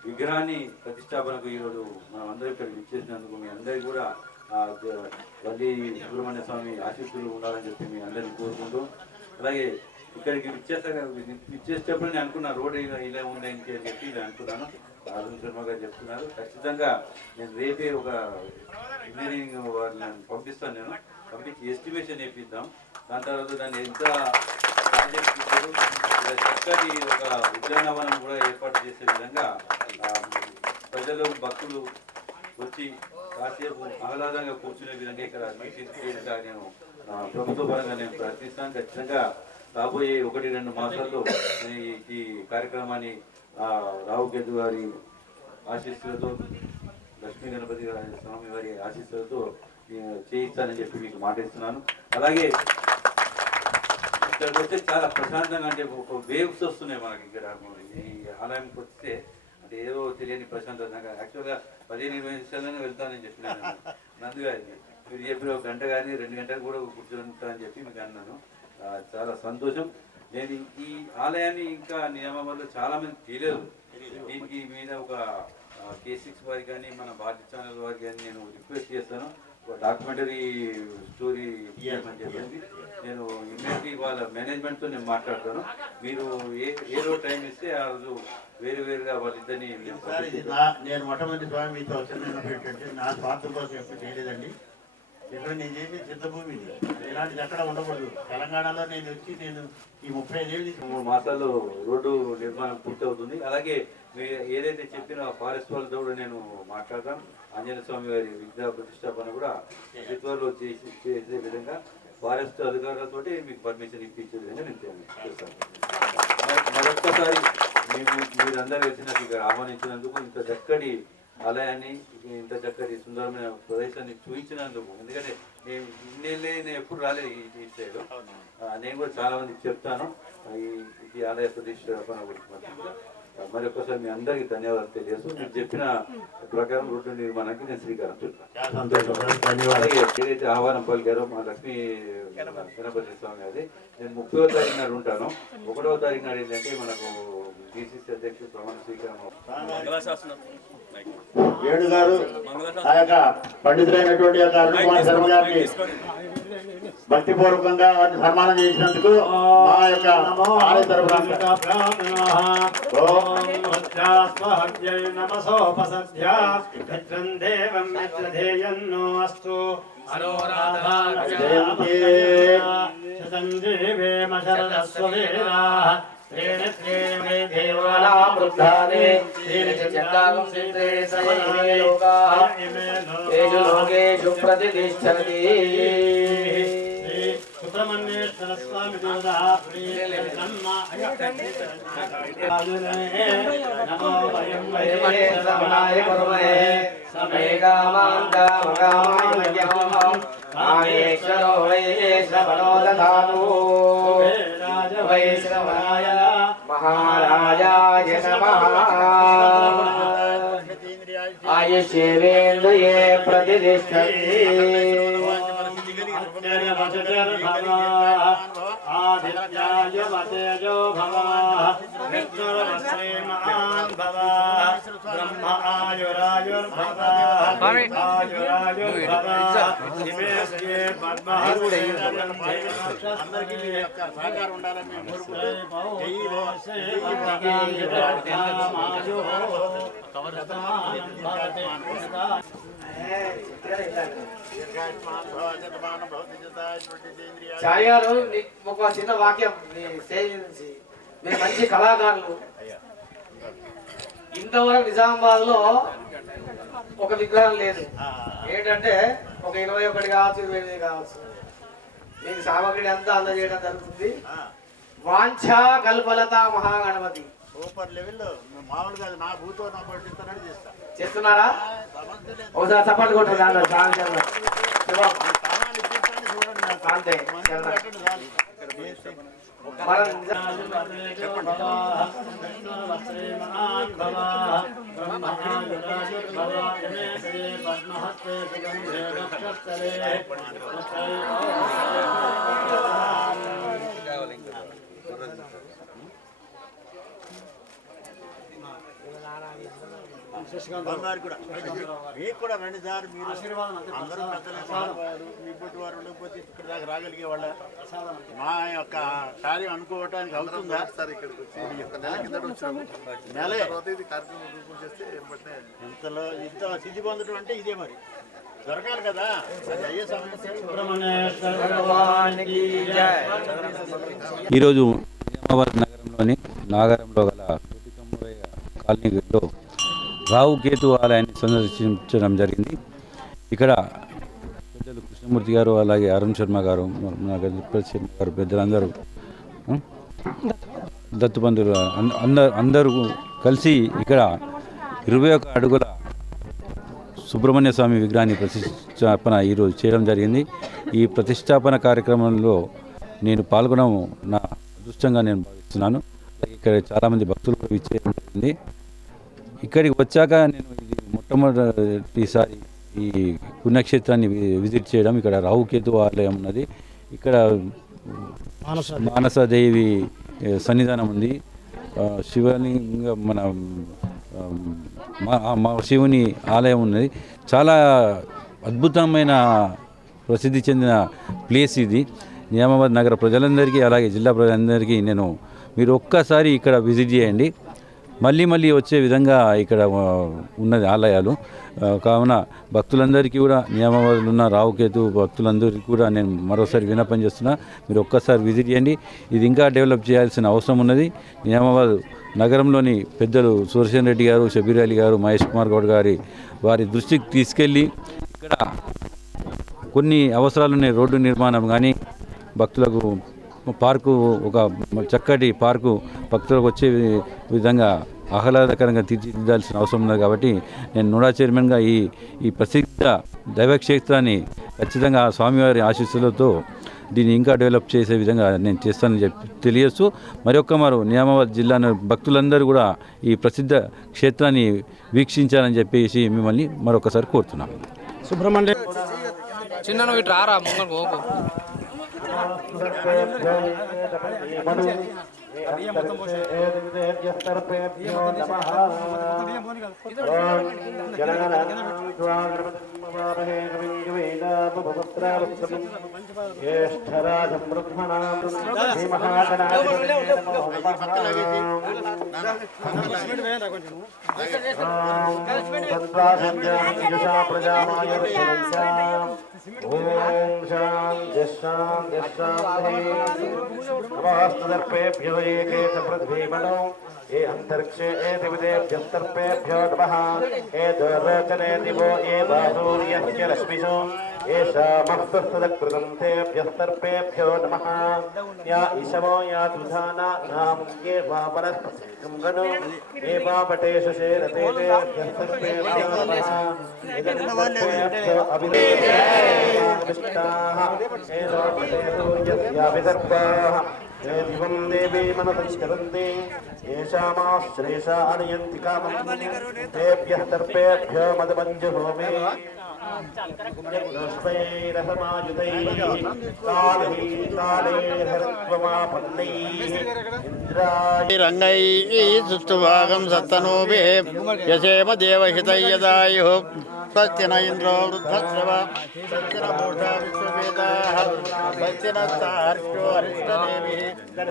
విగ్రహాన్ని ప్రతిష్టాపనకు ఈరోజు మనం అందరూ ఇక్కడికి ఇచ్చేసినందుకు మీ అందరికీ కూడా వల్లి సుబ్రహ్మణ్య స్వామి ఆశీస్సులు ఉండాలని చెప్పి మీ అందరినీ కోరుకుంటూ, అలాగే ఇక్కడికి ఇచ్చేసేటప్పుడు నేను అనుకున్నా రోడ్ ఇలా ఉంది అని చెప్పి నేను అనుకున్నాను. అరుణ్ శర్మ గారు చెప్తున్నారు, ఖచ్చితంగా నేను రేపే ఒక ఇంజనీరింగ్ వాళ్ళని పంపిస్తాను, నేను పంపించి ఎస్టిమేషన్ వేపిద్దాం. దాని తర్వాత దాన్ని ఎంత ప్రాజెక్ట్ ఇచ్చారు, చక్కటి ఒక ఉద్యానవనం కూడా ఏర్పాటు చేసే విధంగా ప్రజలు భక్తులు వచ్చి కాసేపు ఆహ్లాదంగా కూర్చునే విధంగా ఇక్కడ మీటింగ్ నేను ప్రభుత్వ పరంగా నేను ప్రయత్నిస్తాను. ఖచ్చితంగా రాబోయే 1-2 మాసాల్లో ఈ కార్యక్రమాన్ని రావుకేతు గారి ఆశీస్సులతో, లక్ష్మీ గణపతి స్వామి వారి ఆశీస్సులతో చేయిస్తానని చెప్పి మీకు మాటిస్తున్నాను. అలాగే ఇక్కడికి వస్తే చాలా ప్రశాంతంగా, అంటే ఒక వేవ్స్ వస్తున్నాయి మనకి ఇక్కడ ఈ ఆలయంకి వస్తే, అంటే ఏదో తెలియని ప్రశాంతత. నాకు యాక్చువల్గా 15-20 నిమిషాల్లోనే వెళ్తానని చెప్పినాను నందు గారికి. మీరు చెప్పిన 1 గంట కానీ 2 గంటలు కూడా కూర్చొని చెప్పి మీకు అన్నాను. చాలా సంతోషం. నేను ఈ ఆలయాన్ని ఇంకా నియమం వల్ల చాలా మంది తెలియదు. దీనికి మీద ఒక K6 వారికి కానీ మన భారతీయ ఛానల్ వారికి కానీ నేను రిక్వెస్ట్ చేస్తాను, ఒక డాక్యుమెంటరీ స్టోరీ ఇవ్వమని చెప్పేసి. నేను ఇమ్మీడియట్లీ వాళ్ళ మేనేజ్మెంట్తో నేను మాట్లాడతాను. మీరు ఏ రోజు టైం ఇస్తే ఆ రోజు వేరువేరుగా వాళ్ళిద్దరిని. నేను మొట్టమొదటి స్వామి మీతో వచ్చినట్టు నా స్వార్థం కోసం ఎప్పుడు చేయలేదండి. ఇక్కడ నేను చేసే సిద్ధభూమి ఇలాంటిది ఎక్కడ ఉండకూడదు. తెలంగాణలో నేను వచ్చి ఈ 35 ఏళ్ళు 3 మాసాల్లో రోడ్డు నిర్మాణం పూర్తి అవుతుంది. అలాగే మీరు ఏదైతే చెప్పిన ఫారెస్ట్ వాళ్ళతో కూడా నేను మాట్లాడతాం. ఆంజనేయ స్వామి గారి విగ్రహ ప్రతిష్టాపన కూడా చిత్తూరులో చేసే విధంగా ఫారెస్ట్ అధికారులతో మీకు పర్మిషన్ ఇప్పించే విధంగా నేను చేస్తాను. మరొక్కసారి మీరందరూ వచ్చి నాకు ఇక్కడ ఆహ్వానించినందుకు, ఇంత చక్కటి ఆలయాన్ని, ఇంత చక్కటి సుందరమైన ప్రదేశాన్ని చూపించినందుకు. ఎందుకంటే నేను ఎప్పుడు రాలేదు ఈ సైడ్. నేను కూడా చాలా మందికి చెప్తాను ఈ ఆలయ ప్రతిష్టాపన గురించి. మరొకసారి మీ అందరికీ ధన్యవాదాలు తెలియజేస్తూ, మీరు చెప్పిన ప్రకారం రోడ్డు నిర్మాణానికి నేను శ్రీకారం చుట్టాను. అలాగే ఏదైతే ఆహ్వానం పలికారో మా లక్ష్మీ గణపతి స్వామి అది నేను 30వ తారీఖు నాడు ఉంటాను. 1వ తారీఖు నాడు ఏంటంటే మనకు DCC అధ్యక్షుడు ప్రమాణ స్వీకారం. వేణు గారు ఆ యొక్క పండితులైనటువంటి యొక్క అరుణ్ కుమార్ శర్మ గారిని భక్తిపూర్వకంగా వారిని సన్మానం చేసినందుకు మా యొక్క ఆలయ తరఫున प्रतिष्ठति సుబ్రహ్మణ్యేశ్వర స్వామి దేవతా బ్రహ్మ నమో వయం వయే శ్రవణాయ గురవే సమే కామాంతమకామాయ కామేశ్వరో వై శ్రవణో దధాతు వై శ్రవణాయ మహారాజాయ నమః ఆయుష్యేంద్రియే ప్రతిష్టతి ఆదిత్యాయ వతేజో భవ విష్ణుర్వశ్రీమాన్ భవ బ్రహ్మ ఆయురాయుర్భవ ఆయురాయుర్భవ శివేశ్వే అందరికీ మీ యొక్క సహకారం ఉండాలని మేము చారి గారు ఒక చిన్న వాక్యం మీ స్టేజ్ నుంచి. మీరు మంచి కళాకారులు. ఇంతవరకు నిజామాబాద్ లో ఒక విగ్రహం లేదు. ఏంటంటే ఒక 21 కావచ్చు, 28 కావచ్చు. మీకు సామగ్రి అంతా అందజేయడం జరుగుతుంది. వాంఛా కల్పలత మహాగణపతి సూపర్ లెవెల్లో మామూలుగా నా భూతో నా పట్టిస్తానని చేస్తా. చేస్తున్నారా? ఒకసారి సపోర్ట్ కొట్టు. అంతే బంగారు కూడా మీకు కూడా రండి సార్. మీరు అందరూ పెద్దలు మీ పొట్టి వారు ఉండకపోతే ఇక్కడ దాకా రాగలిగే వాళ్ళ మా యొక్క కార్యం అనుకోవటానికి అవుతుందా సార్? ఇక్కడికి నెలే ఇంతలో ఇంత సిద్ధి పొందడం అంటే ఇదే మరి దొరకాలి కదా. అది అయ్యే సమస్య. ఈరోజు నిజామాబాద్ నగరంలోని నాగరంలో గల కాలనీలో రావుకేతు ఆలయాన్ని సందర్శించడం జరిగింది. ఇక్కడ పెద్దలు కృష్ణమూర్తి గారు, అలాగే అరుణ్ శర్మ గారు, శర్మ గారు, పెద్దలందరూ దత్తుబంధువులు అందరూ కలిసి ఇక్కడ 21 అడుగుల సుబ్రహ్మణ్య స్వామి విగ్రహాన్ని ప్రతిష్టాపన ఈరోజు చేయడం జరిగింది. ఈ ప్రతిష్టాపన కార్యక్రమంలో నేను పాల్గొనడం నా అదృష్టంగా నేను భావిస్తున్నాను. ఇక్కడ చాలామంది భక్తులు కూడా విచ్చేయడం జరిగింది. ఇక్కడికి వచ్చాక నేను ఇది మొట్టమొదటిసారి ఈ పుణ్యక్షేత్రాన్ని విజిట్ చేయడం. ఇక్కడ రావుకేతు ఆలయం ఉన్నది. ఇక్కడ మానసదేవి సన్నిధానం ఉంది. శివలింగ మన శివుని ఆలయం ఉన్నది. చాలా అద్భుతమైన ప్రసిద్ధి చెందిన ప్లేస్ ఇది. నిజామాబాద్ నగర ప్రజలందరికీ, అలాగే జిల్లా ప్రజలందరికీ మీరు ఒక్కసారి ఇక్కడ విజిట్ చేయండి. మళ్ళీ మళ్ళీ వచ్చే విధంగా ఇక్కడ ఉన్నది ఆలయాలు. కావున భక్తులందరికీ కూడా, నిజామాబాద్లో ఉన్న రావుకేతు భక్తులందరికీ కూడా నేను మరోసారి విన్నపం చేస్తున్నా, మీరు ఒక్కసారి విజిట్ చేయండి. ఇది ఇంకా డెవలప్ చేయాల్సిన అవసరం ఉన్నది. నిజామాబాద్ నగరంలోని పెద్దలు సుదర్శన్ రెడ్డి గారు, షబీర్ అలీ గారు, మహేష్ కుమార్ గౌడ్ వారి దృష్టికి తీసుకెళ్ళి ఇక్కడ కొన్ని అవసరాలు ఉన్నాయి. రోడ్డు నిర్మాణం కానీ, భక్తులకు పార్కు, ఒక చక్కటి పార్కు భక్తులకు వచ్చే విధంగా ఆహ్లాదకరంగా తీర్చిదిద్దాల్సిన అవసరం ఉన్నది. కాబట్టి నేను నోడా చైర్మన్గా ఈ ప్రసిద్ధ దైవక్షేత్రాన్ని ఖచ్చితంగా స్వామివారి ఆశీస్సులతో దీన్ని ఇంకా డెవలప్ చేసే విధంగా నేను చేస్తానని చెప్పి తెలియజేస్తూ, మరొక్కమారు నిజామాబాద్ జిల్లా భక్తులందరూ కూడా ఈ ప్రసిద్ధ క్షేత్రాన్ని వీక్షించాలని చెప్పేసి మిమ్మల్ని మరొకసారి కోరుతున్నాను. సుబ్రహ్మణ్య చిన్న నువ్వు ఇటు రారా ముంగల్ పోకు. ఓం శాంతి శాంతి శాంతి. नमोऽस्तु दर्पेभ्यो एके च पृथ्वीमनो ये अंतरिक्षे दिविदेभ्यस्तर्पेभ्यो नमः ये द्वारचने दिवो ये सूर्यस्य रश्मिषु ये शामस्तस्तदकृतं तेभ्यस्तर्पेभ्यो नमः या ईशवो या दुधाना नाम ये वा वनस्पतिगणो ये वा पटेषु शेरते तेभ्यस्तर्पेभ्यो नमः इदन्तर्पेभ्यो अभिदेशाः ये लोपतेषु यस्याभिदर्पाः ये दिवं देवी मनसञ्चरन्ति येषामाश्रेषा अनयन्ति कामं तेभ्यः तर्पेभ्यो मदमञ्जुहोमे रसमायुतैः कालैः कालैर्हरत्वमापन्नैः रङ्गैः सुष्ठुभागं सत्तनूभिः यशेम देवहितैयदायुः स्वस्ति न इन्द्रो वृद्धश्रव स्वस्ति न मूढा विश्ववेदाः स्वस्ति नस्तार्क्ष्यो अरिष्टनेमिः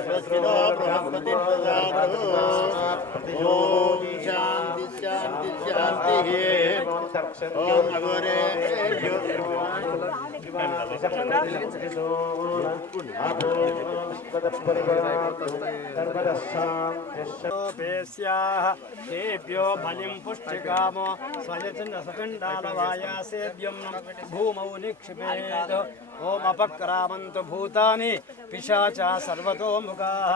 स्वस्ति नो बृहस्पतिर्ददातु ॐ शान्ति शान्ति शान्तिः ॐ अघोरे तेभ्यो बलिं पुष्टिकामो स्वयचन्द्र सकण्डालवायासेभ्यं भूमौ निक्षिपेत् ॐ अपक्रामन्तु भूतानि पिशाचा सर्वतोमुखाः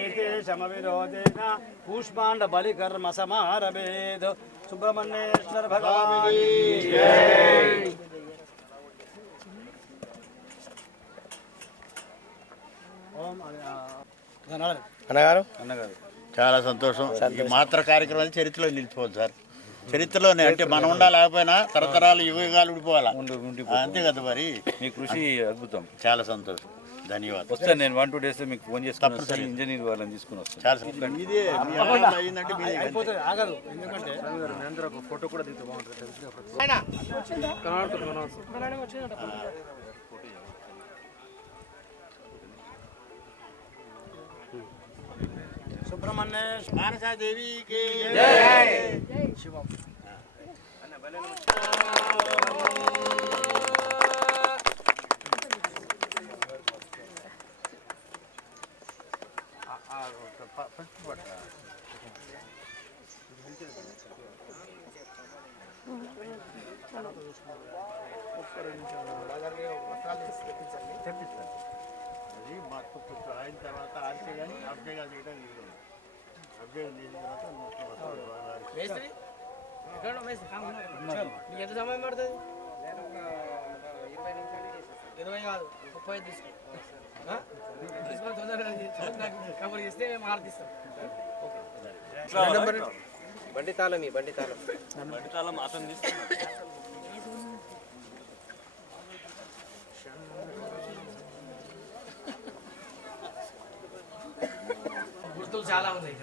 एतेषमविरोधेन कूष्माण्डबलिकर्म समारभेत् सुब्रह्मण्येश्वर भगवान् అన్నగారు చాలా సంతోషం. ఈ మాత్ర కార్యక్రమాలు చరిత్రలో నిలిచిపోదు సార్. చరిత్రలోనే అంటే మనం ఉండాలేకపోయినా తరతరాలు యుగాలు ఉండిపోవాలా, అంతే కదా. మరి మీ కృషి అద్భుతం, చాలా సంతోషం, ధన్యవాదాలు. వస్తాను నేను 1-2 days మీకు ఫోన్ చేసుకుని ఇంజనీర్ వాళ్ళని తీసుకుని వస్తాను. చాలా ఇదే అయిందంటే ఆగదు, ఎందుకంటే ఫోటో కూడా దిగుతూ బాగుంటుంది. సుబ్రహ్మణ్య మానసాదేవికి జై. శివం అది మాకు అయిన తర్వాత ఆర్సీ కానీ అప్డేట్ చేయడం అప్డేట్ చేసిన తర్వాత ఎంత సమయం పడుతుంది? 20 కాదు 35 తీసుకో. తీసుకొని తొందరగా కబుర్ చేస్తే మేము ఆర్తిస్తాం. బండి తాళం అతను తీసుకున్నాం. గుర్తులు చాలా ఉన్నాయి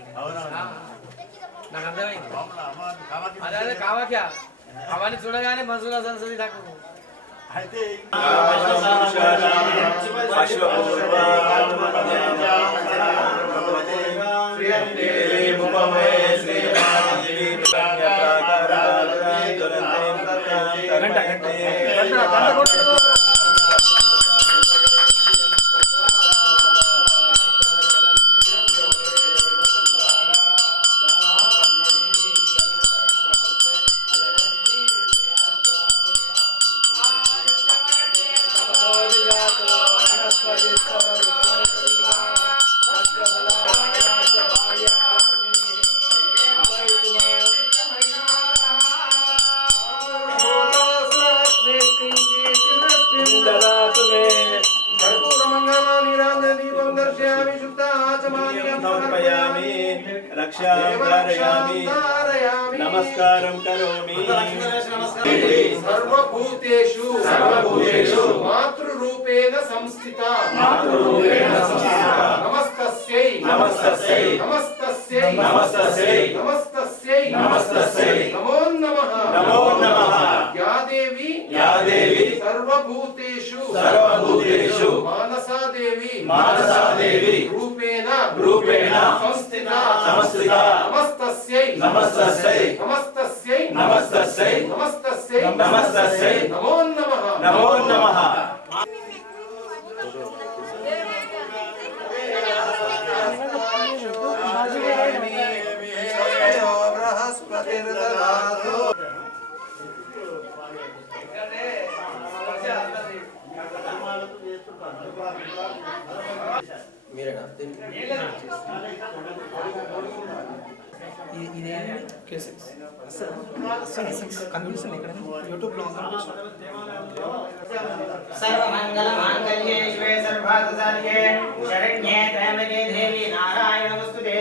నాకు అర్థమైంది. అదే కావాక్యా అవన్నీ చూడగానే మనసులో సరస్వతి నాకు అయితే నమస్కారం కరోమి. సర్వభూతేషు మాతృరూపేణ సంస్థిత నమస్తస్యై నమో నమః యా దేవి సర్వభూతేషు మానసాదేవి రూపేణ సంస్థిత నమస్తస్యై నమో నమః. सर्वमंगलमांगल्ये शिवे सर्वार्थसाधिके शरण्ये त्र्यंबके देवी नारायण नमस्तुते।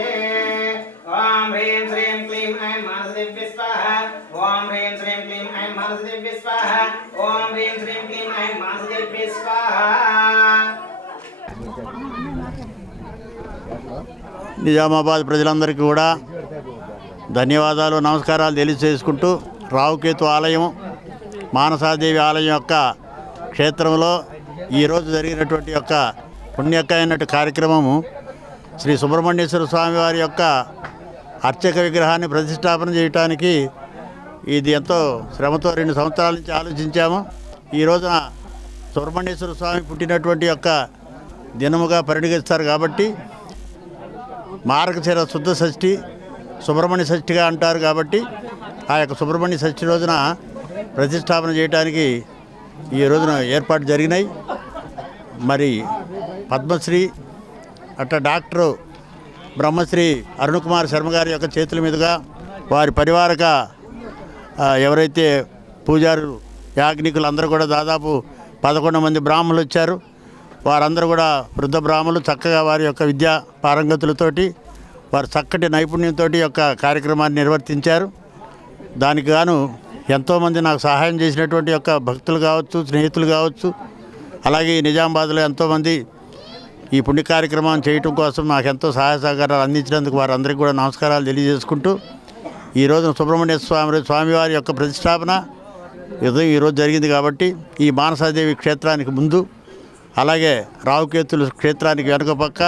ओम ह्रीं श्रीं क्लीं ऐं मानसदेव्यै स्वाहा। ओम ह्रीं श्रीं क्लीं ऐं मानसदेव्यै स्वाहा। ओम ह्रीं श्रीं क्लीं ऐं मानसदेव्यै स्वाहा। నిజామాబాద్ ప్రజలందరికీ కూడా ధన్యవాదాలు, నమస్కారాలు తెలియజేసుకుంటూ రావుకేతు ఆలయం మానసాదేవి ఆలయం యొక్క క్షేత్రంలో ఈరోజు జరిగినటువంటి యొక్క పుణ్యకరమైన కార్యక్రమము శ్రీ సుబ్రహ్మణ్యేశ్వర స్వామి వారి యొక్క అర్చక విగ్రహాన్ని ప్రతిష్టాపన చేయడానికి ఇది ఎంతో శ్రమతో 2 సంవత్సరాల నుంచి ఆలోచించాము. ఈ రోజున సుబ్రహ్మణ్యేశ్వర స్వామి పుట్టినటువంటి యొక్క దినముగా పరిగణిస్తారు కాబట్టి మార్గశిర శుద్ధ షష్ఠి సుబ్రహ్మణ్య షష్ఠిగా అంటారు కాబట్టి ఆ యొక్క సుబ్రహ్మణ్య షష్ఠి రోజున ప్రతిష్టాపన చేయడానికి ఈ రోజున ఏర్పాటు జరిగినాయి. మరి పద్మశ్రీ అట్లా డాక్టరు బ్రహ్మశ్రీ అరుణ్ కుమార్ శర్మ గారి యొక్క చేతుల మీదుగా వారి పరివారక ఎవరైతే పూజారులు యాజ్ఞికులు అందరూ కూడా దాదాపు 11 మంది బ్రాహ్మణులు వచ్చారు. వారందరూ కూడా వృద్ధ బ్రాహ్మణులు చక్కగా వారి యొక్క విద్యా పారంగతులతోటి వారు చక్కటి నైపుణ్యంతో యొక్క కార్యక్రమాన్ని నిర్వర్తించారు. దానికి గాను ఎంతోమంది నాకు సహాయం చేసినటువంటి యొక్క భక్తులు కావచ్చు, స్నేహితులు కావచ్చు, అలాగే ఈ నిజామాబాద్లో ఎంతోమంది ఈ పుణ్య కార్యక్రమం చేయటం కోసం నాకు ఎంతో సహాయ సహకారాలు అందించినందుకు వారందరికీ కూడా నమస్కారాలు తెలియజేసుకుంటూ ఈరోజు సుబ్రహ్మణ్య స్వామివారి యొక్క ప్రతిష్టాపన ఈరోజు జరిగింది కాబట్టి ఈ మానసాదేవి క్షేత్రానికి ముందు అలాగే రావుకేతుల క్షేత్రానికి వెనుక పక్క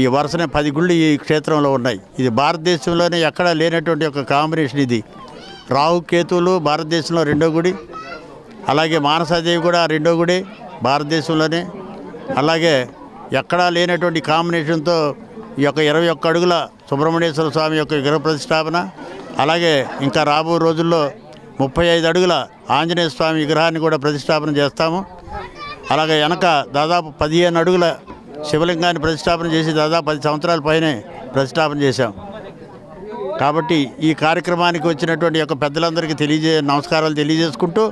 ఈ వరుసనే 10 గుళ్ళు ఈ క్షేత్రంలో ఉన్నాయి. ఇది భారతదేశంలోనే ఎక్కడా లేనటువంటి ఒక కాంబినేషన్. ఇది రావుకేతువులు భారతదేశంలో 2వ గుడి, అలాగే మానసాదేవి కూడా 2వ గుడి భారతదేశంలోనే. అలాగే ఎక్కడా లేనటువంటి కాంబినేషన్తో ఈ యొక్క 21 అడుగుల సుబ్రహ్మణ్యేశ్వర స్వామి యొక్క విగ్రహ ప్రతిష్టాపన, అలాగే ఇంకా రాబో రోజుల్లో 35 అడుగుల ఆంజనేయ స్వామి విగ్రహాన్ని కూడా ప్రతిష్టాపన చేస్తాము. అలాగే వెనక దాదాపు 15 అడుగుల శివలింగాన్ని ప్రతిష్టాపన చేసి దాదాపు 10 సంవత్సరాల పైనే ప్రతిష్టాపన చేశాం. కాబట్టి ఈ కార్యక్రమానికి వచ్చినటువంటి యొక్క పెద్దలందరికీ నమస్కారాలు తెలియజేసుకుంటూ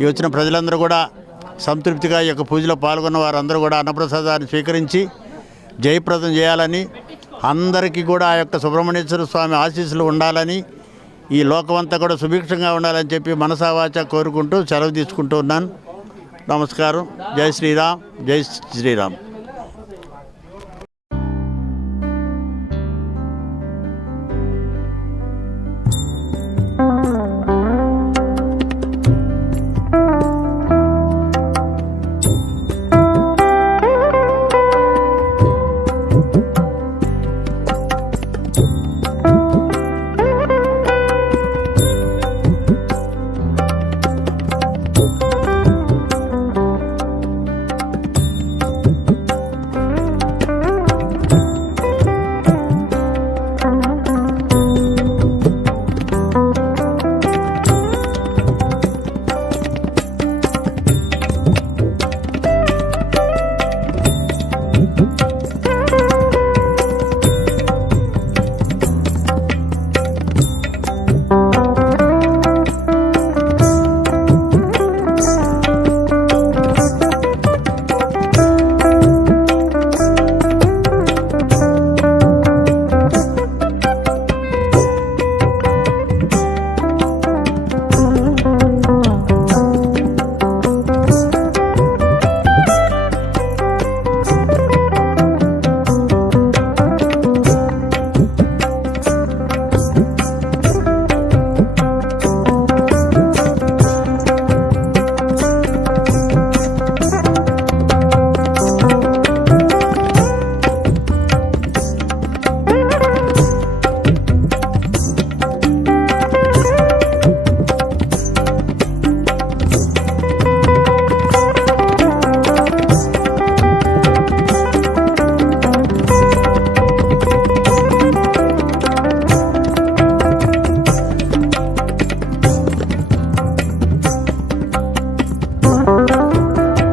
ఈ వచ్చిన ప్రజలందరూ కూడా సంతృప్తిగా ఈ యొక్క పూజలో పాల్గొన్న వారందరూ కూడా అన్నప్రసాదాన్ని స్వీకరించి జయప్రదం చేయాలని, అందరికీ కూడా ఆ యొక్క సుబ్రహ్మణ్యేశ్వర స్వామి ఆశీస్సులు ఉండాలని, ఈ లోకమంతా కూడా సుభిక్షంగా ఉండాలని చెప్పి మనసావాచ కోరుకుంటూ సెలవు తీసుకుంటూ ఉన్నాను. నమస్కారం. జై శ్రీరామ్, జై శ్రీరామ్.